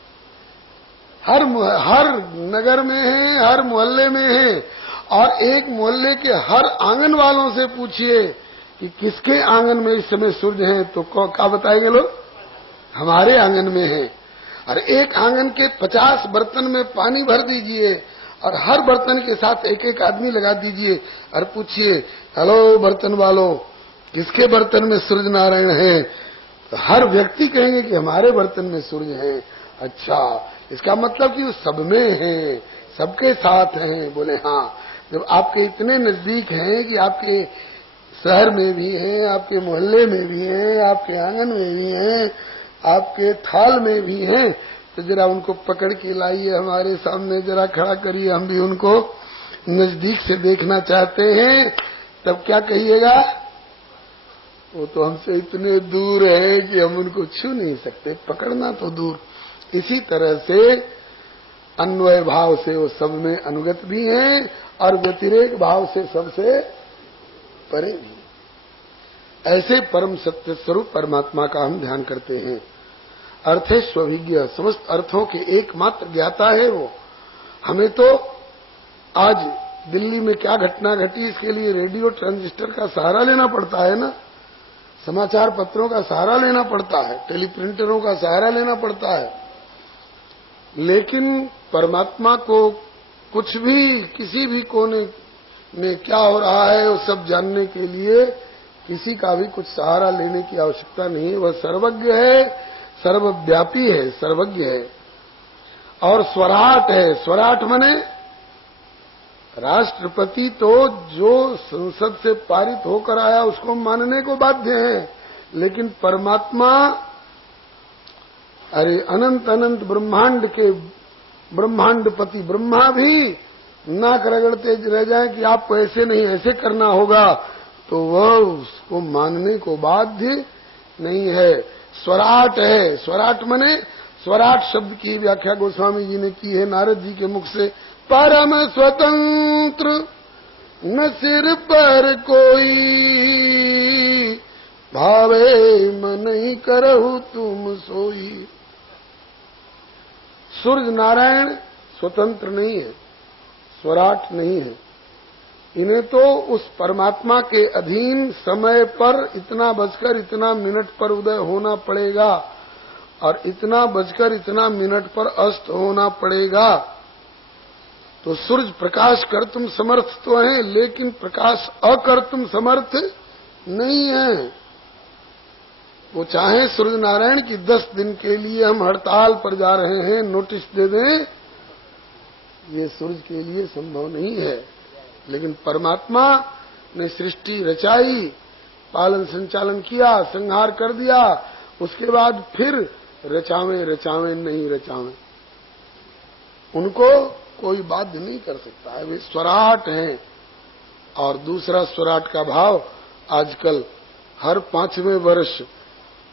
हर नगर में है, हर मोहल्ले में है। और एक मोहल्ले के हर आंगन वालों से पूछिए कि किसके आंगन में इस समय सूर्य है, तो क्या बताएंगे लोग? हमारे आंगन में है। और एक आंगन के 50 बर्तन में पानी भर दीजिए और हर बर्तन के साथ एक एक आदमी लगा दीजिए और पूछिए, हेलो बर्तन वालों, किसके बर्तन में सूर्य नारायण है? तो हर व्यक्ति कहेंगे कि हमारे बर्तन में सूर्य है। अच्छा, इसका मतलब कि वो सब में है, सबके साथ हैं। बोले हाँ, जब आपके इतने नजदीक हैं कि आपके शहर में भी हैं, आपके मोहल्ले में भी हैं, आपके आंगन में भी हैं, आपके थाल में भी हैं, तो जरा उनको पकड़ के लाइए हमारे सामने, जरा खड़ा करिए, हम भी उनको नजदीक से देखना चाहते हैं। तब क्या कहिएगा? वो तो हमसे इतने दूर है कि हम उनको छू नहीं सकते, पकड़ना तो दूर। इसी तरह से अन्वय भाव से वो सब में अनुगत भी हैं और व्यतिरेक भाव से सबसे परे भी। ऐसे परम सत्य स्वरूप परमात्मा का हम ध्यान करते हैं। अर्थे स्वभिज्ञ, समस्त अर्थों के एकमात्र ज्ञाता है वो। हमें तो आज दिल्ली में क्या घटना घटी, इसके लिए रेडियो ट्रांजिस्टर का सहारा लेना पड़ता है ना, समाचार पत्रों का सहारा लेना पड़ता है, टेलीप्रिंटरों का सहारा लेना पड़ता है। लेकिन परमात्मा को कुछ भी, किसी भी कोने में क्या हो रहा है वो सब जानने के लिए किसी का भी कुछ सहारा लेने की आवश्यकता नहीं है। वह सर्वज्ञ है, सर्वव्यापी है, सर्वज्ञ है और स्वराट है। स्वराट माने राष्ट्रपति तो जो संसद से पारित होकर आया उसको मानने को बाध्य है, लेकिन परमात्मा अरे अनंत अनंत ब्रह्मांड के ब्रह्मांडपति ब्रह्मा भी नाक रगड़ते रह जाए कि आपको ऐसे नहीं ऐसे करना होगा, तो वह उसको मानने को बाध्य नहीं है। स्वराट है। स्वराट माने, स्वराट शब्द की व्याख्या गोस्वामी जी ने की है नारद जी के मुख से, परम स्वतंत्र न सिर पर कोई, भावे मन ही करहु तुम सोई। सूर्य नारायण स्वतंत्र नहीं है, स्वराट नहीं है। इन्हें तो उस परमात्मा के अधीन समय पर इतना बजकर इतना मिनट पर उदय होना पड़ेगा और इतना बजकर इतना मिनट पर अस्त होना पड़ेगा। तो सूर्य प्रकाश कर तुम समर्थ तो है, लेकिन प्रकाश अकर तुम समर्थ नहीं है। वो चाहे सूर्य नारायण की 10 दिन के लिए हम हड़ताल पर जा रहे हैं, नोटिस दे दें, ये सूर्य के लिए संभव नहीं है। लेकिन परमात्मा ने सृष्टि रचाई, पालन संचालन किया, संहार कर दिया, उसके बाद फिर रचावे रचावे नहीं रचावे, उनको कोई बाध्य नहीं कर सकता है। वे स्वराट हैं। और दूसरा स्वराट का भाव, आजकल हर 5वें वर्ष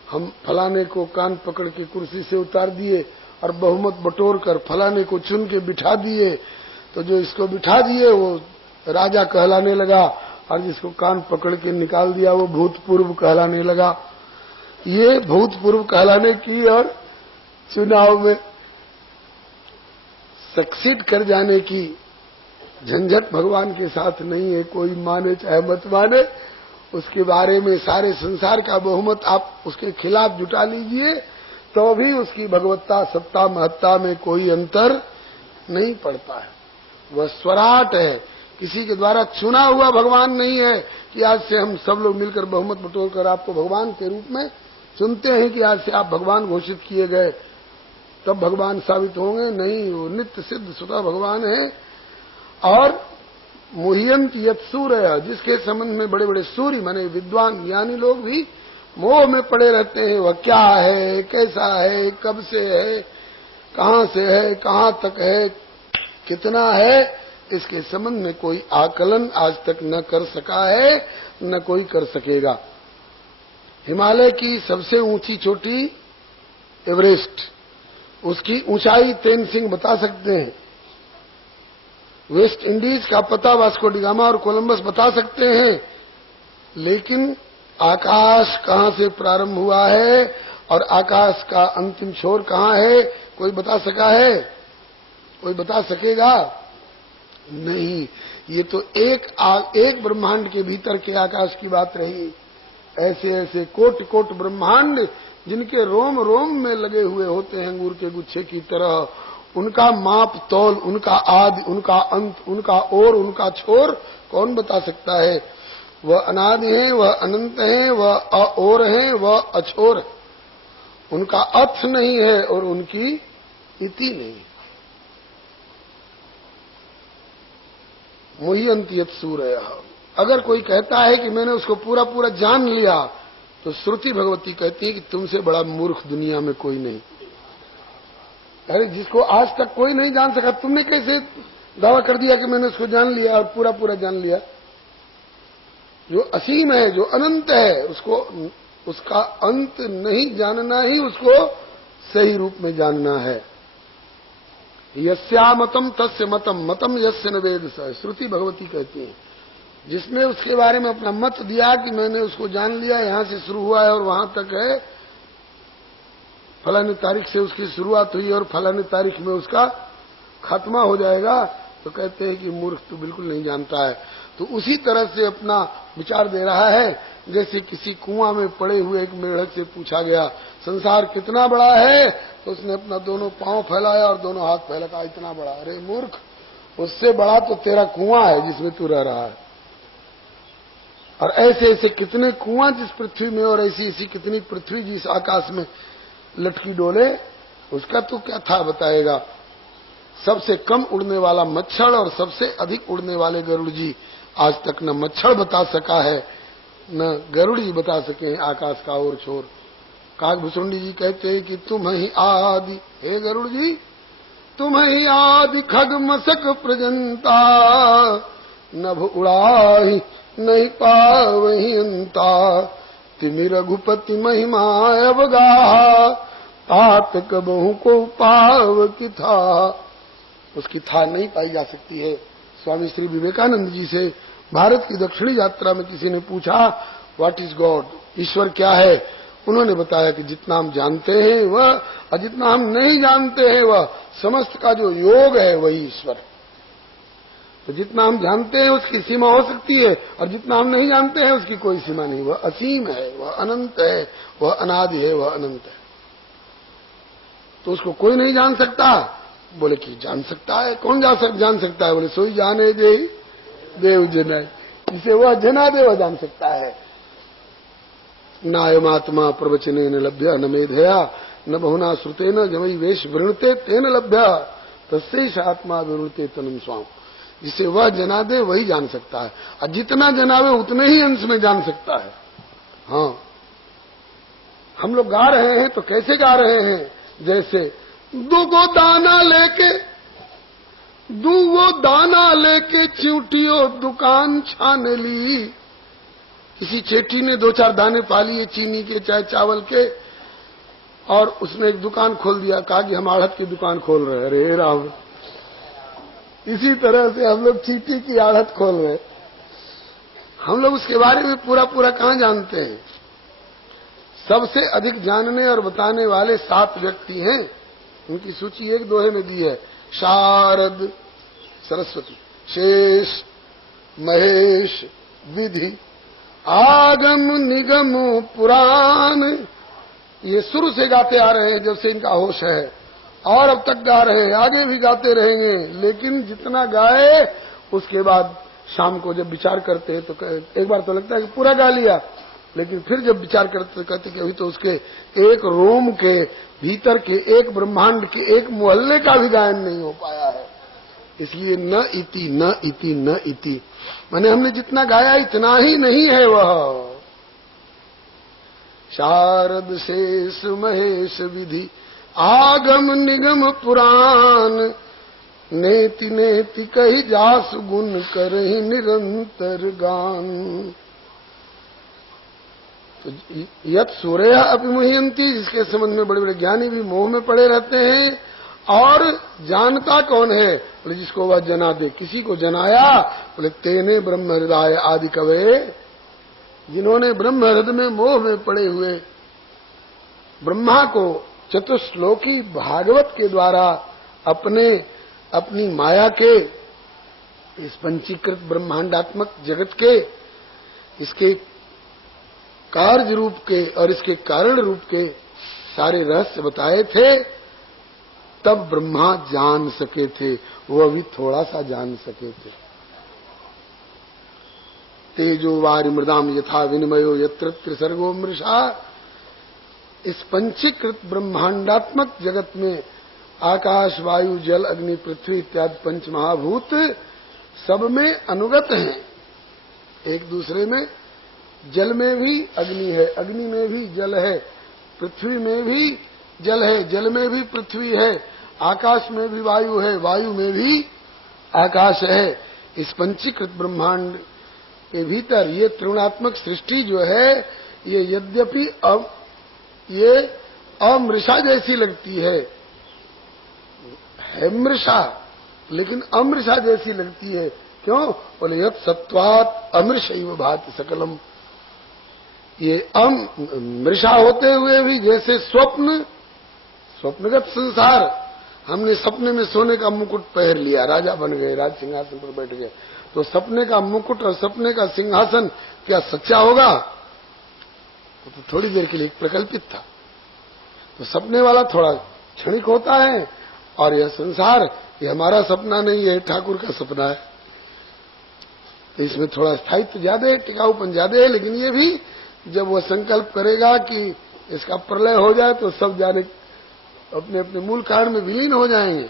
हम फलाने को कान पकड़ के कुर्सी से उतार दिए और बहुमत बटोर कर फलाने को चुन के बिठा दिए, तो जो इसको बिठा दिए वो राजा कहलाने लगा और जिसको कान पकड़ के निकाल दिया वो भूतपूर्व कहलाने लगा। ये भूतपूर्व कहलाने की और चुनाव में सक्सीड कर जाने की झंझट भगवान के साथ नहीं है। कोई माने चाहे मत माने, उसके बारे में सारे संसार का बहुमत आप उसके खिलाफ जुटा लीजिए तो भी उसकी भगवत्ता सत्ता महत्ता में कोई अंतर नहीं पड़ता है। वह स्वराट है, किसी के द्वारा चुना हुआ भगवान नहीं है कि आज से हम सब लोग मिलकर बहुमत बटोर कर आपको भगवान के रूप में चुनते हैं कि आज से आप भगवान घोषित किए गए तब भगवान साबित होंगे। नहीं, वो नित्य सिद्ध स्वतः भगवान है। और मुह्यंत यत् सूर्य, जिसके संबंध में बड़े बड़े सूर्य माने विद्वान ज्ञानी लोग भी मोह में पड़े रहते हैं। वह क्या है, कैसा है, कब से है, कहाँ से है, कहाँ तक है, कितना है, इसके संबंध में कोई आकलन आज तक न कर सका है, न कोई कर सकेगा। हिमालय की सबसे ऊंची चोटी एवरेस्ट, उसकी ऊंचाई तेनसिंग बता सकते हैं। वेस्ट इंडीज का पता वास्को डिगामा और कोलंबस बता सकते हैं, लेकिन आकाश कहाँ से प्रारंभ हुआ है और आकाश का अंतिम छोर कहाँ है, कोई बता सका है? कोई बता सकेगा? नहीं। ये तो एक ब्रह्मांड के भीतर के आकाश की बात रही। ऐसे ऐसे कोटि कोटि ब्रह्मांड जिनके रोम रोम में लगे हुए होते हैं अंगूर के गुच्छे की तरह, उनका माप तौल, उनका आदि, उनका अंत, उनका ओर, उनका छोर कौन बता सकता है? वह अनादि है, वह अनंत है, वह अओर है, वह अछोर है। उनका अथ नहीं है और उनकी इति नहीं। मुह्यंत यत् सूरयः। अगर कोई कहता है कि मैंने उसको पूरा पूरा जान लिया, तो श्रुति भगवती कहती है कि तुमसे बड़ा मूर्ख दुनिया में कोई नहीं। अरे जिसको आज तक कोई नहीं जान सका, तुमने कैसे दावा कर दिया कि मैंने उसको जान लिया और पूरा पूरा जान लिया? जो असीम है, जो अनंत है, उसका अंत नहीं जानना ही उसको सही रूप में जानना है। यस्या मतम तस्य मतम, मतम यस्य न वेद स। श्रुति भगवती कहती है, जिसने उसके बारे में अपना मत दिया कि मैंने उसको जान लिया, यहां से शुरू हुआ है और वहां तक है, फलानी तारीख से उसकी शुरुआत हुई और फलानी तारीख में उसका खात्मा हो जाएगा, तो कहते हैं कि मूर्ख तू बिल्कुल नहीं जानता है। तो उसी तरह से अपना विचार दे रहा है, जैसे किसी कुआं में पड़े हुए एक मेढक से पूछा गया संसार कितना बड़ा है, तो उसने अपना दोनों पांव फैलाया और दोनों हाथ फैलाया, इतना बड़ा। अरे मूर्ख, उससे बड़ा तो तेरा कुआं है जिसमें तू रह रहा है। और ऐसे ऐसे कितने कुआं जिस पृथ्वी में, और ऐसी ऐसी कितनी पृथ्वी जिस आकाश में लटकी डोले, उसका तू क्या था बताएगा। सबसे कम उड़ने वाला मच्छर और सबसे अधिक उड़ने वाले गरुड़ जी, आज तक न मच्छर बता सका है न गरुड़ जी बता सके आकाश का और छोर। काकभुसुंडी जी कहते हैं कि तुम ही आदि, हे गरुड़ जी तुम ही आदि खग मसक प्रजंता, नभ उड़ाही नहीं पावही अंता, तिमि रघुपति महिमा अवगाहा, तात कबहू को पाव की था। उसकी था नहीं पाई जा सकती है। स्वामी श्री विवेकानंद जी से भारत की दक्षिणी यात्रा में किसी ने पूछा व्हाट इज गॉड, ईश्वर क्या है। उन्होंने बताया कि जितना हम जानते हैं वह, और जितना हम नहीं जानते हैं वह, समस्त का जो योग है वही ईश्वर है। तो जितना हम जानते हैं उसकी सीमा हो सकती है, और जितना हम नहीं जानते हैं उसकी कोई सीमा नहीं। वह असीम है, वह अनंत है, वह अनादि है, वह अनंत है। तो उसको कोई नहीं जान सकता। बोले कि जान सकता है। कौन जान सकता है। बोले सोई जाने दे देव जनाय, जिसे वह जना दे वह जान सकता है। नायमात्मा प्रवचने न लभ्य न मेधया न बहुना श्रुते न जमई वेश वृणते तेन लभ्य तस्सेष आत्मा विवृते तनुम स्वाम। जिसे वह जना दे वही जान सकता है, और जितना जनावे उतने ही अंश में जान सकता है। हाँ, हम लोग गा रहे हैं तो कैसे गा रहे हैं, जैसे दूगो दाना लेके चिंटियों दुकान छान ली। किसी चेटी ने 2-4 दाने पा लिए चीनी के चाहे चावल के, और उसने एक दुकान खोल दिया, कहा कि हम आढ़त की दुकान खोल रहे हैं। अरे राम, इसी तरह से हम लोग चीटी की आढ़त खोल रहे हैं। हम लोग उसके बारे में पूरा पूरा कहां जानते हैं। सबसे अधिक जानने और बताने वाले 7 व्यक्ति हैं। उनकी सूची 1 दोहे में दी है। शारद सरस्वती, शेष, महेश, विधि, आगम निगम पुराण। ये शुरू से गाते आ रहे हैं जब से इनका होश है, और अब तक गा रहे हैं, आगे भी गाते रहेंगे। लेकिन जितना गाए उसके बाद शाम को जब विचार करते हैं तो एक बार तो लगता है कि पूरा गा लिया, लेकिन फिर जब विचार करते कहते कि अभी तो उसके एक रोम के भीतर के, एक ब्रह्मांड के एक मोहल्ले का भी गायन नहीं हो पाया है। इसलिए न इति न इति न इति, माने हमने जितना गाया इतना ही नहीं है वह। शारद शेष महेश विधि आगम निगम पुराण, नेति नेति कही जास गुण करहि निरंतर गान। तो यत सूर्य अभिमुह्यंती, जिसके संबंध में बड़े बड़े ज्ञानी भी मोह में पड़े रहते हैं। और जानता कौन है, बोले जिसको वह जना दे। किसी को जनाया, बोले तेने ब्रह्म हृदय आदि कवे, जिन्होंने ब्रह्म हृदय में मोह में पड़े हुए ब्रह्मा को चतुश्लोकी भागवत के द्वारा अपनी माया के, इस पंचीकृत ब्रह्मांडात्मक जगत के, इसके कार्य रूप के और इसके कारण रूप के सारे रहस्य बताए थे, तब ब्रह्मा जान सके थे। वह भी थोड़ा सा जान सके थे। तेजो वारि मृदाम यथा विनिमयो यत्र त्रिसर्गो मृषा। इस पंचीकृत ब्रह्मांडात्मक जगत में आकाश, वायु, जल, अग्नि, पृथ्वी इत्यादि 5 महाभूत सब में अनुगत हैं एक दूसरे में। जल में भी अग्नि है, अग्नि में भी जल है, पृथ्वी में भी जल है, जल में भी पृथ्वी है, आकाश में भी वायु है, वायु में भी आकाश है। इस पंचीकृत ब्रह्मांड के भीतर ये त्रिगुणात्मक सृष्टि जो है, ये यद्यपि अब ये अमृषा जैसी लगती है मृषा, लेकिन अमृषा जैसी लगती है। क्यों? बोले यत् सत्वात् अमृषैव भाति सकलम। ये मृषा होते हुए भी जैसे स्वप्नगत संसार हमने सपने में सोने का मुकुट पहन लिया, राजा बन गए, राज सिंहासन पर बैठ गए। तो सपने का मुकुट और सपने का सिंहासन क्या सच्चा होगा? तो थोड़ी देर के लिए प्रकल्पित था। तो सपने वाला थोड़ा क्षणिक होता है, और यह संसार ये हमारा सपना नहीं है, ठाकुर का सपना है। तो इसमें थोड़ा स्थायित्व ज्यादा है, टिकाऊपन ज्यादा है। लेकिन ये भी जब वह संकल्प करेगा कि इसका प्रलय हो जाए तो सब जाने अपने अपने मूल कारण में विलीन हो जाएंगे।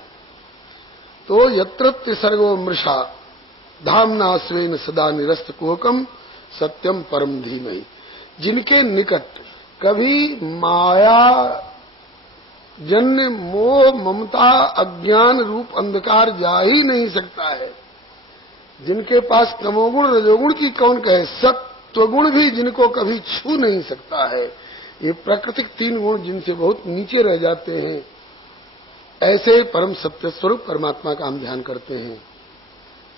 तो यत्र सर्गो मृषा धामना स्वेन सदा निरस्त कुहकम सत्यम परम धीमहि। जिनके निकट कभी माया जन्य मोह ममता अज्ञान रूप अंधकार जा ही नहीं सकता है, जिनके पास तमोगुण रजोगुण की कौन कहे, सत्वगुण भी जिनको कभी छू नहीं सकता है, ये प्राकृतिक 3 गुण जिनसे बहुत नीचे रह जाते हैं, ऐसे परम सत्य स्वरूप परमात्मा का हम ध्यान करते हैं।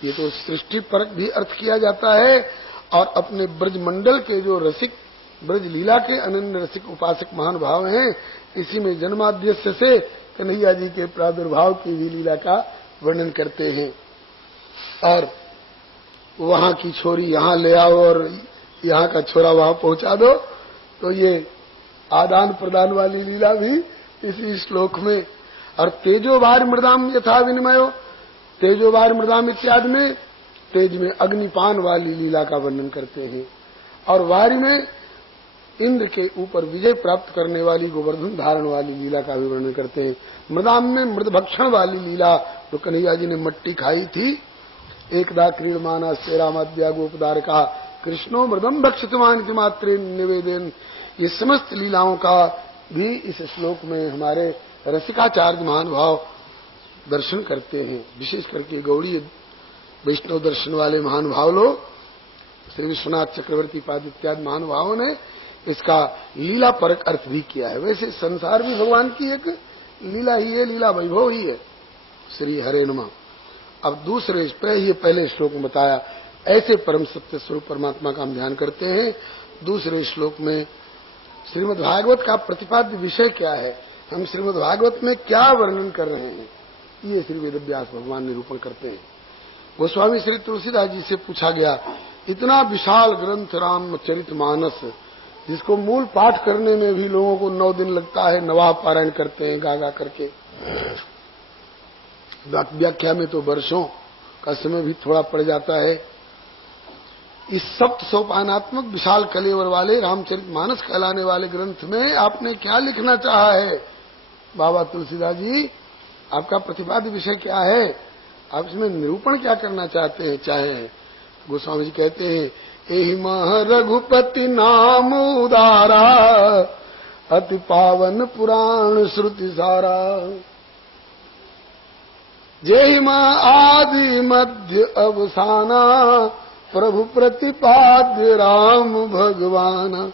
ये तो सृष्टि परक भी अर्थ किया जाता है, और अपने ब्रज मंडल के जो रसिक, ब्रज लीला के अनन्य रसिक उपासक महान भाव हैं, इसी में जन्माद्यस्य से कन्हैया जी के प्रादुर्भाव की भी लीला का वर्णन करते हैं। और वहां की छोरी यहां ले आओ और यहां का छोरा वहां पहुंचा दो, तो ये आदान प्रदान वाली लीला भी इसी श्लोक में। और तेजोवार मृदाम यथा विनिमयो, तेजोवार मृदाम इत्यादि में तेज में अग्निपान वाली लीला का वर्णन करते हैं, और वारी में इंद्र के ऊपर विजय प्राप्त करने वाली गोवर्धन धारण वाली लीला का भी वर्णन करते हैं। मृदाम में मृद भक्षण वाली लीला, तो कन्हैया जी ने मट्टी खाई थी, एकदा क्रीडमाना से रामाद्या गोपदार का कृष्णो मृदम भक्षितवान मात्रे निवेदन। ये समस्त लीलाओं का भी इस श्लोक में हमारे रसिकाचार्य महान भाव दर्शन करते हैं। विशेष करके गौड़ी वैष्णव दर्शन वाले महान भाव लोग, श्री विश्वनाथ चक्रवर्ती पाद इत्यादि महान भावों ने इसका लीला परक अर्थ भी किया है। वैसे संसार भी भगवान की एक लीला ही है, लीला वैभव ही है। श्री हरे नमः। अब दूसरे ये पहले श्लोक में बताया, ऐसे परम सत्य स्वरूप परमात्मा का हम ध्यान करते हैं। दूसरे श्लोक में श्रीमद् भागवत का प्रतिपाद्य विषय क्या है, हम श्रीमद् भागवत में क्या वर्णन कर रहे हैं, ये श्री वेदव्यास भगवान निरूपण करते हैं। गोस्वामी श्री तुलसीदास जी से पूछा गया, इतना विशाल ग्रंथ रामचरितमानस, जिसको मूल पाठ करने में भी लोगों को 9 दिन लगता है, नवाह पारायण करते हैं गा गा करके, व्याख्या में तो वर्षों का समय भी थोड़ा पड़ जाता है। इस सप्त सोपानात्मक विशाल कलेवर वाले रामचरितमानस कहलाने वाले ग्रंथ में आपने क्या लिखना चाहा है? बाबा तुलसीदास जी, आपका प्रतिपाद्य विषय क्या है, आप इसमें निरूपण क्या करना चाहते हैं? चाहे गोस्वामी जी कहते हैं, एहि मह रघुपति नाम उदारा, अति पावन पुराण श्रुति सारा, जेहि मह आदि मध्य अवसाना, प्रभु प्रतिपाद्य राम भगवान।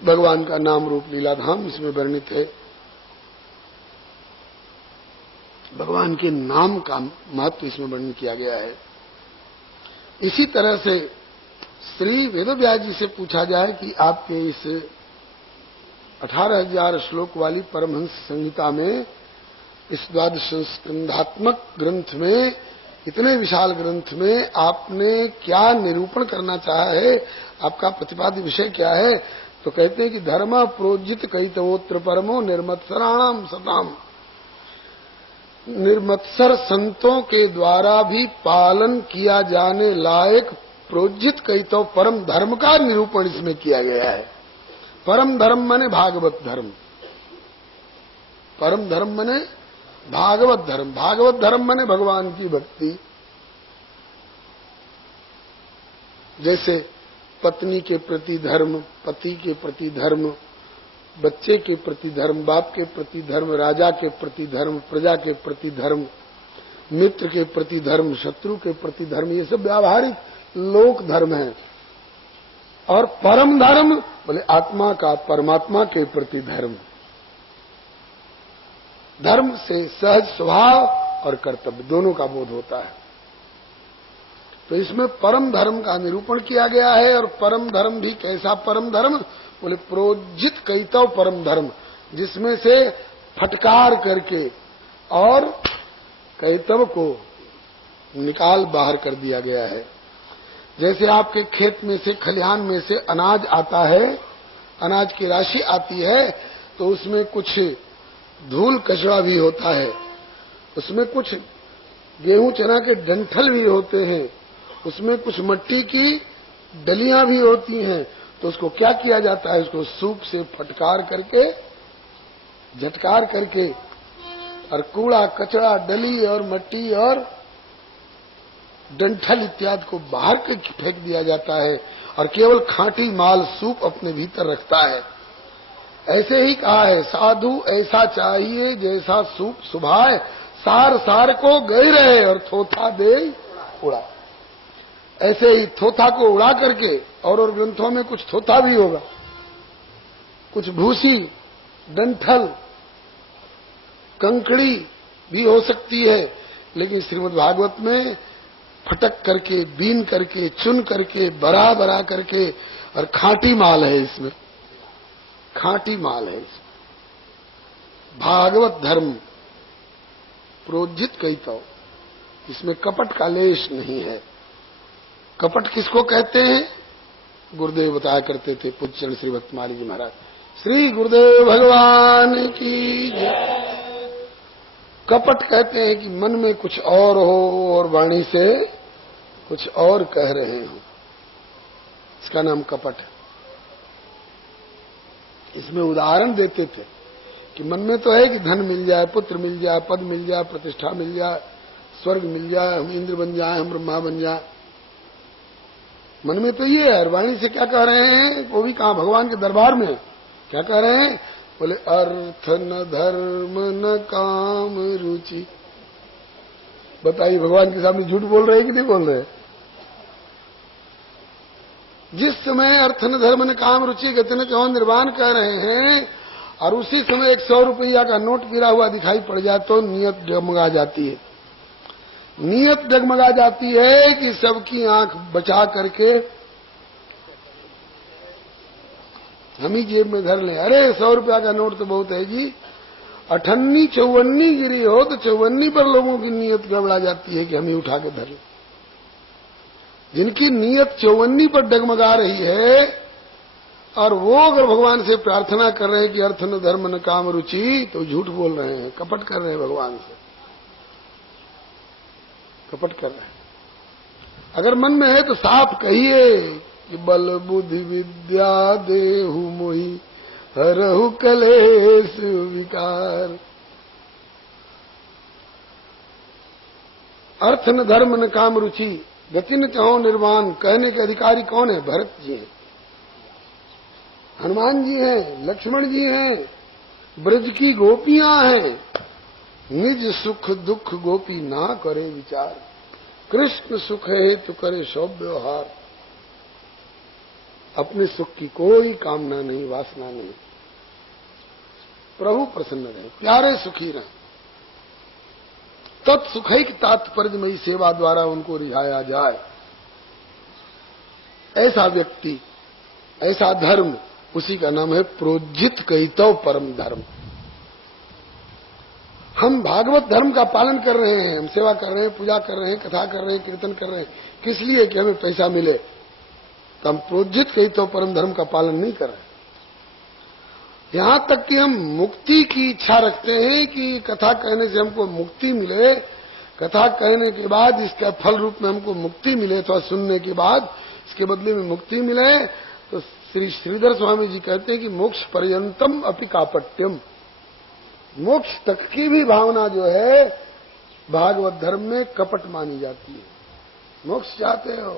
भगवान का नाम रूप लीलाधाम इसमें वर्णित है। भगवान के नाम का महत्व इसमें वर्णन किया गया है। इसी तरह से श्री वेदव्यास जी से पूछा जाए कि आपके इस 18,000 श्लोक वाली परमहंस संहिता में, इस 12 स्कंधात्मक ग्रंथ में, इतने विशाल ग्रंथ में आपने क्या निरूपण करना चाहा है, आपका प्रतिपाद्य विषय क्या है? तो कहते हैं कि धर्म प्रोजित कहितवोत्र परमो निर्मत्सराणाम सताम, निर्मत्सर संतों के द्वारा भी पालन किया जाने लायक प्रोजित कहितो परम धर्म का निरूपण इसमें किया गया है। परम धर्म माने भागवत धर्म, परम धर्म माने भागवत धर्म, भागवत धर्म माने भगवान की भक्ति। जैसे पत्नी के प्रति धर्म, पति के प्रति धर्म, बच्चे के प्रति धर्म, बाप के प्रति धर्म, राजा के प्रति धर्म, प्रजा के प्रति धर्म, मित्र के प्रति धर्म, शत्रु के प्रति धर्म, ये सब व्यावहारिक लोक धर्म है। और परम धर्म बोले आत्मा का परमात्मा के प्रति धर्म। धर्म से सहज स्वभाव और कर्तव्य दोनों का बोध होता है। तो इसमें परम धर्म का निरूपण किया गया है। और परम धर्म भी कैसा परम धर्म बोले प्रोजित कहितव परम धर्म, जिसमें से फटकार करके और कैतव को निकाल बाहर कर दिया गया है। जैसे आपके खेत में से, खलिहान में से अनाज आता है, अनाज की राशि आती है, तो उसमें कुछ धूल कचरा भी होता है, उसमें कुछ गेहूं चना के डंठल भी होते हैं, उसमें कुछ मिट्टी की डलियां भी होती हैं। तो उसको क्या किया जाता है, उसको सूप से फटकार करके, झटकार करके, और कूड़ा कचरा, डली और मिट्टी और डंठल इत्यादि को बाहर के फेंक दिया जाता है और केवल खांटी माल सूप अपने भीतर रखता है। ऐसे ही कहा है, साधु ऐसा चाहिए जैसा सूप सुभाए, सार सार को गई रहे और थोथा दे उड़ा। ऐसे ही थोथा को उड़ा करके, और ग्रंथों में कुछ थोथा भी होगा, कुछ भूसी, डंठल, कंकड़ी भी हो सकती है, लेकिन श्रीमद् भागवत में फटक करके, बीन करके, चुन करके, बरा बरा करके, और खांटी माल है इसमें, खांटी माल है इसमें। भागवत धर्म प्रोज्झित कैतव, इसमें कपट का लेश नहीं है। कपट किसको कहते हैं? गुरुदेव बताया करते थे, पूज्य श्री भक्तमाली जी महाराज। श्री गुरुदेव भगवान की जय। कपट कहते हैं कि मन में कुछ और हो और वाणी से कुछ और कह रहे हो, इसका नाम कपट है। इसमें उदाहरण देते थे कि मन में तो है कि धन मिल जाए, पुत्र मिल जाए, पद मिल जाए, प्रतिष्ठा मिल जाए, स्वर्ग मिल जाए, हम इंद्र बन जाए, हम ब्रह्मा बन जाए। मन में तो ये है, वाणी से क्या कह रहे हैं? वो भी कहा भगवान के दरबार में क्या कह रहे हैं? बोले अर्थ न धर्म न काम रुचि। बताइए, भगवान के सामने झूठ बोल रहे हैं कि नहीं बोल रहे? जिस समय अर्थ न धर्म न काम रुचि गति न क्यों निर्वाण कह रहे हैं, और उसी समय 100 रुपया का नोट गिरा हुआ दिखाई पड़ जाए तो नियत डगमगा जाती है। नियत डगमगा जाती है कि सबकी आंख बचा करके हम ही जेब में धर लें। अरे 100 रुपया का नोट तो बहुत है जी, 58 54 गिरी हो तो 54 पर लोगों की नियत गड़बड़ा जाती है कि हम ही उठा के धर लें। जिनकी नियत 54 पर डगमगा रही है, और वो अगर भगवान से प्रार्थना कर रहे हैं कि अर्थ न धर्म न काम रुचि, तो झूठ बोल रहे हैं, कपट कर रहे हैं, भगवान से कपट कर रहे हैं। अगर मन में है तो साफ कहिए कि बल बुद्धि विद्या देहु मोहि हरहु कलेश विकार। अर्थ न धर्म न काम रुचि गति न चाहो निर्वाण कहने के अधिकारी कौन है? भरत जी हैं, हनुमान जी हैं, लक्ष्मण जी हैं, ब्रज की गोपियां हैं। निज सुख दुख गोपी ना करे विचार, कृष्ण सुख है तो करे सब व्यवहार। अपने सुख की कोई कामना नहीं, वासना नहीं, प्रभु प्रसन्न रहे, प्यारे सुखी रहे। तत्सुखैक तात्पर्यमयी सेवा द्वारा उनको रिझाया जाए। ऐसा व्यक्ति, ऐसा धर्म, उसी का नाम है प्रोज्झित कैतव परम धर्म। हम भागवत धर्म का पालन कर रहे हैं, हम सेवा कर रहे हैं, पूजा कर रहे हैं, कथा कर रहे हैं, कीर्तन कर रहे हैं, किस लिए? कि हमें पैसा मिले। तो हम प्रोज्झित कैतव परम धर्म का पालन नहीं कर रहे। यहां तक कि हम मुक्ति की इच्छा रखते हैं कि कथा कहने से हमको मुक्ति मिले, कथा कहने के बाद इसका फल रूप में हमको मुक्ति मिले, अथवा सुनने के बाद इसके बदले में मुक्ति मिले। तो श्री श्रीधर स्वामी जी कहते हैं कि मोक्ष पर्यंतम अपि कापट्यम, मोक्ष तक की भी भावना जो है भागवत धर्म में कपट मानी जाती है। मोक्ष चाहते हो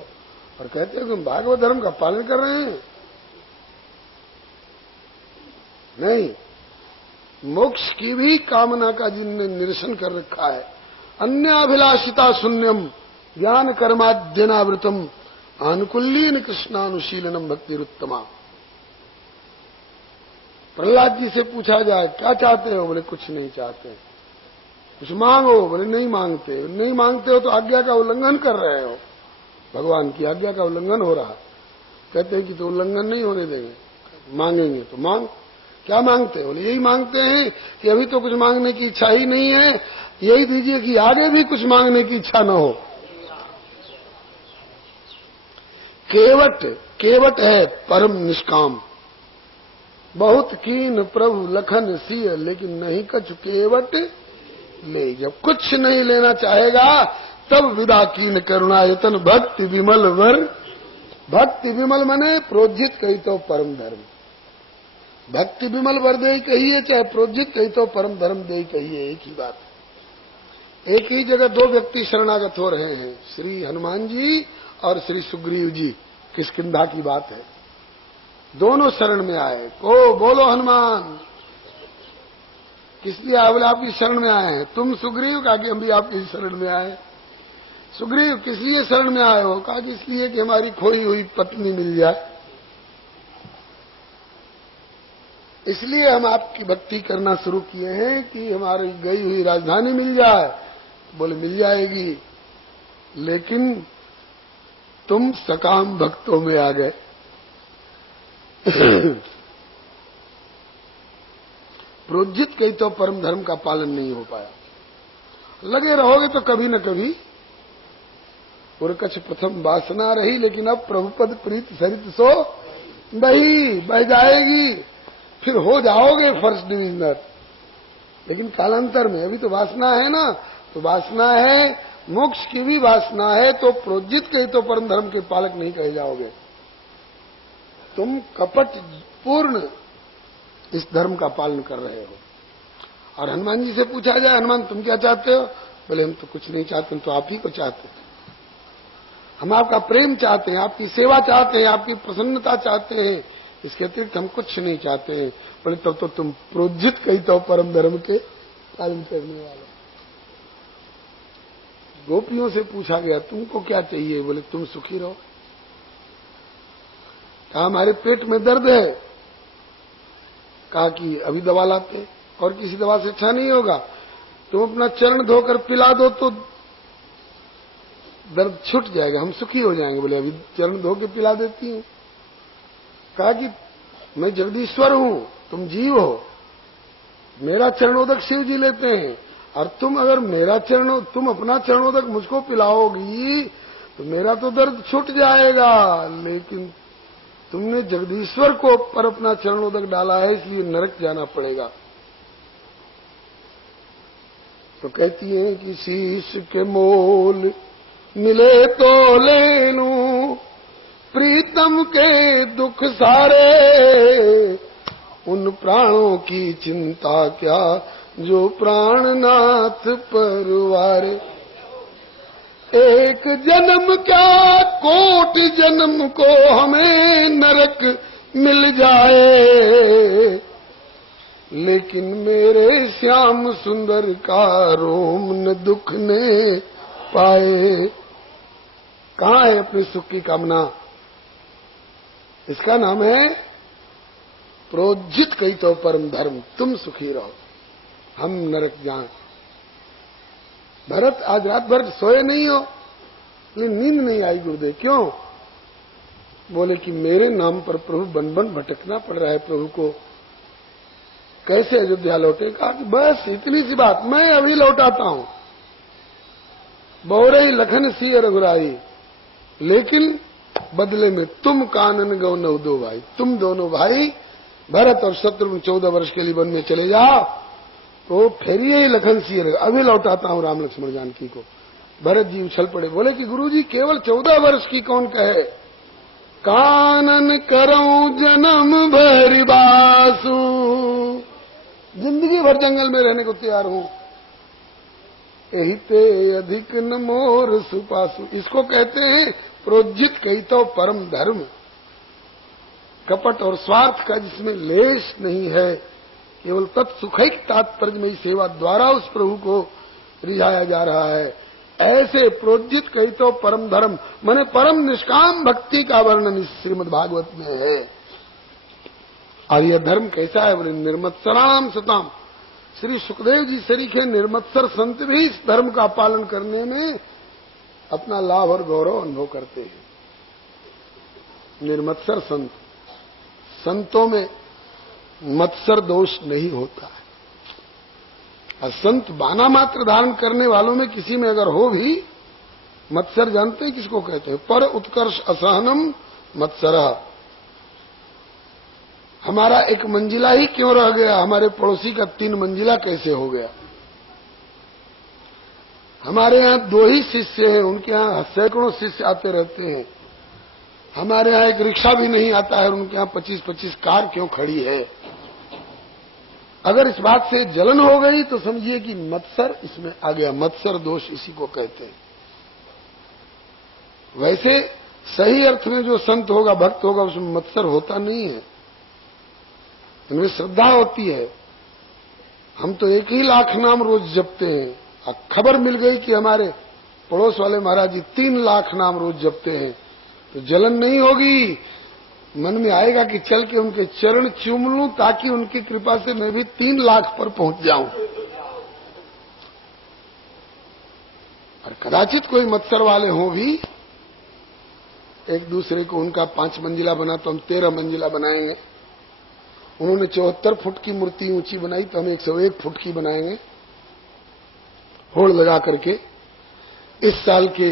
और कहते हो कि हम भागवत धर्म का पालन कर रहे हैं। नहीं, मोक्ष की भी कामना का जिनने निरसन कर रखा है। अन्य अभिलाषिता शून्यम ज्ञान कर्माद्यनावृतम आनुकूल्यन कृष्णानुशीलनम भक्तिरुत्तमा। प्रहलाद जी से पूछा जाए क्या चाहते हो? बोले कुछ नहीं चाहते। कुछ मांगो? बोले नहीं मांगते। नहीं मांगते हो तो आज्ञा का उल्लंघन कर रहे हो, भगवान की आज्ञा का उल्लंघन हो रहा। कहते हैं कि तो उल्लंघन नहीं होने देंगे, मांगेंगे तो मांग। क्या मांगते हैं? बोले यही मांगते हैं कि अभी तो कुछ मांगने की इच्छा ही नहीं है, यही दीजिए कि आगे भी कुछ मांगने की इच्छा न हो। केवट, केवट है परम निष्काम, बहुत कीन प्रभु लखन सिय, लेकिन नहीं कछु केवट ले। जब कुछ नहीं लेना चाहेगा तब विदा कीन करुणायतन भक्ति विमल वर। भक्ति विमल मने प्रोज्जित कही तो परम धर्म, भक्ति विमल वर दे कहिए चाहे प्रोज्जित कही तो परम धर्म दे कहिए, एक ही बात। एक ही जगह दो व्यक्ति शरणागत हो रहे हैं, श्री हनुमान जी और श्री सुग्रीव जी। किष्किंधा की बात है, दोनों शरण में आए। को बोलो हनुमान, किस लिए आए? बोले आपकी शरण में आए हैं। तुम सुग्रीव? कहा कि हम भी आपकी शरण में आए। सुग्रीव किस लिए शरण में आए हो? कहा कि इसलिए कि हमारी खोई हुई पत्नी मिल जाए, इसलिए हम आपकी भक्ति करना शुरू किए हैं कि हमारी गई हुई राजधानी मिल जाए। बोले मिल जाएगी, लेकिन तुम सकाम भक्तों में आ गए। प्रोज्जित कही तो परम धर्म का पालन नहीं हो पाया। लगे रहोगे तो कभी न कभी उर्कछ प्रथम वासना रही, लेकिन अब प्रभुपद प्रीत सरित सो बह जाएगी, फिर हो जाओगे फर्स्ट डिविजनर। लेकिन कालांतर में, अभी तो वासना है ना, तो वासना है, मोक्ष की भी वासना है, तो प्रोज्जित कही तो परम धर्म के पालक नहीं कहे जाओगे। तुम कपट पूर्ण इस धर्म का पालन कर रहे हो। और हनुमान जी से पूछा जाए, हनुमान तुम क्या चाहते हो? बोले हम तो कुछ नहीं चाहते, हम तो आप ही को चाहते हैं। हम आपका प्रेम चाहते हैं, आपकी सेवा चाहते हैं, आपकी प्रसन्नता चाहते हैं, इसके अतिरिक्त हम कुछ नहीं चाहते हैं। बोले तब तो तुम प्रोज्जित कही तो परम धर्म के पालन करने वाले। गोपियों से पूछा गया तुमको क्या चाहिए? बोले तुम सुखी रहो। कहा हमारे पेट में दर्द है। कहा कि अभी दवा लाते, और किसी दवा से अच्छा नहीं होगा, तुम अपना चरण धोकर पिला दो तो दर्द छूट जाएगा, हम सुखी हो जाएंगे। बोले अभी चरण धो के पिला देती हूँ। कहा कि मैं जगदीश्वर हूं, तुम जीव हो, मेरा चरणोदक शिव जी लेते हैं, और तुम अगर तुम अपना चरणोदक मुझको पिलाओगी तो मेरा तो दर्द छूट जाएगा, लेकिन तुमने जगदीश्वर को पर अपना चरणोदक डाला है, इसलिए नरक जाना पड़ेगा। तो कहती है कि शीश के मोल मिले तो ले लूं, प्रीतम के दुख सारे, उन प्राणों की चिंता क्या जो प्राणनाथ परवारे। एक जन्म क्या कोटि जन्म को हमें नरक मिल जाए, लेकिन मेरे श्याम सुंदर का रोम न दुख ने पाए। कहाँ है अपने सुख की कामना? इसका नाम है प्रोज्जित कही तो परम धर्म। तुम सुखी रहो, हम नरक जाएं। भरत आज रात भर सोए नहीं हो, लेकिन नींद नहीं आई गुरुदेव। क्यों? बोले कि मेरे नाम पर प्रभु बन बन भटकना पड़ रहा है, प्रभु को कैसे अयोध्या लौटे। कहा कि बस इतनी सी बात, मैं अभी लौटाता हूं। बहुरई लखन सी रघुराई, लेकिन बदले में तुम कानन गौ नव दो भाई। तुम दोनों भाई भरत और शत्रुघ्न 14 वर्ष के लिए वन में चले जाओ, तो फिर ये लखन सिंह अभी लौटाता हूं राम लक्ष्मण जानकी को। भरत जी उछल पड़े, बोले कि गुरुजी केवल 14 वर्ष की कौन कहे, कानन करऊं जन्म भर बासु, जिंदगी भर जंगल में रहने को तैयार हूं। एहिते अधिक न मोर सुपासु, इसको कहते हैं प्रोज्जित कही तो परम धर्म। कपट और स्वार्थ का जिसमें लेश नहीं है, केवल तत्सुखैक तात्पर्यमयी सेवा द्वारा उस प्रभु को रिझाया जा रहा है। ऐसे प्रोज्जित कही तो परम धर्म माने परम निष्काम भक्ति का वर्णन इस श्रीमद् भागवत में है। और यह धर्म कैसा है? बोले निर्मत्सराम सताम। श्री सुखदेव जी सरीखे निर्मत्सर संत भी इस धर्म का पालन करने में अपना लाभ और गौरव अनुभव करते हैं। निर्मत्सर संत, संतों में मत्सर दोष नहीं होता है। और संत बाना मात्र धारण करने वालों में किसी में अगर हो भी मत्सर, जानते हैं किसको कहते हैं? पर उत्कर्ष असहनम मत्सर। हमारा एक मंजिला ही क्यों रह गया, हमारे पड़ोसी का 3 मंजिला कैसे हो गया? हमारे यहाँ 2 ही शिष्य हैं, उनके यहाँ सैकड़ों शिष्य आते रहते हैं। हमारे यहाँ एक रिक्शा भी नहीं आता है, उनके यहाँ 25-25 कार क्यों खड़ी है? अगर इस बात से जलन हो गई तो समझिए कि मत्सर इसमें आ गया। मत्सर दोष इसी को कहते हैं। वैसे सही अर्थ में जो संत होगा, भक्त होगा, उसमें मत्सर होता नहीं है, इनमें श्रद्धा होती है। हम तो 1 ही लाख नाम रोज जपते हैं, खबर मिल गई कि हमारे पड़ोस वाले महाराज जी 3 लाख नाम रोज जपते हैं, तो जलन नहीं होगी। मन में आएगा कि चल के उनके चरण चूम लूं ताकि उनकी कृपा से मैं भी 3 लाख पर पहुंच जाऊं। और कदाचित कोई मत्सर वाले हों भी, एक दूसरे को उनका 5 मंजिला बना तो हम 13 मंजिला बनाएंगे, उन्होंने 74 फुट की मूर्ति ऊंची बनाई तो हम 101 फुट की बनाएंगे, होड़ लगा करके। इस साल के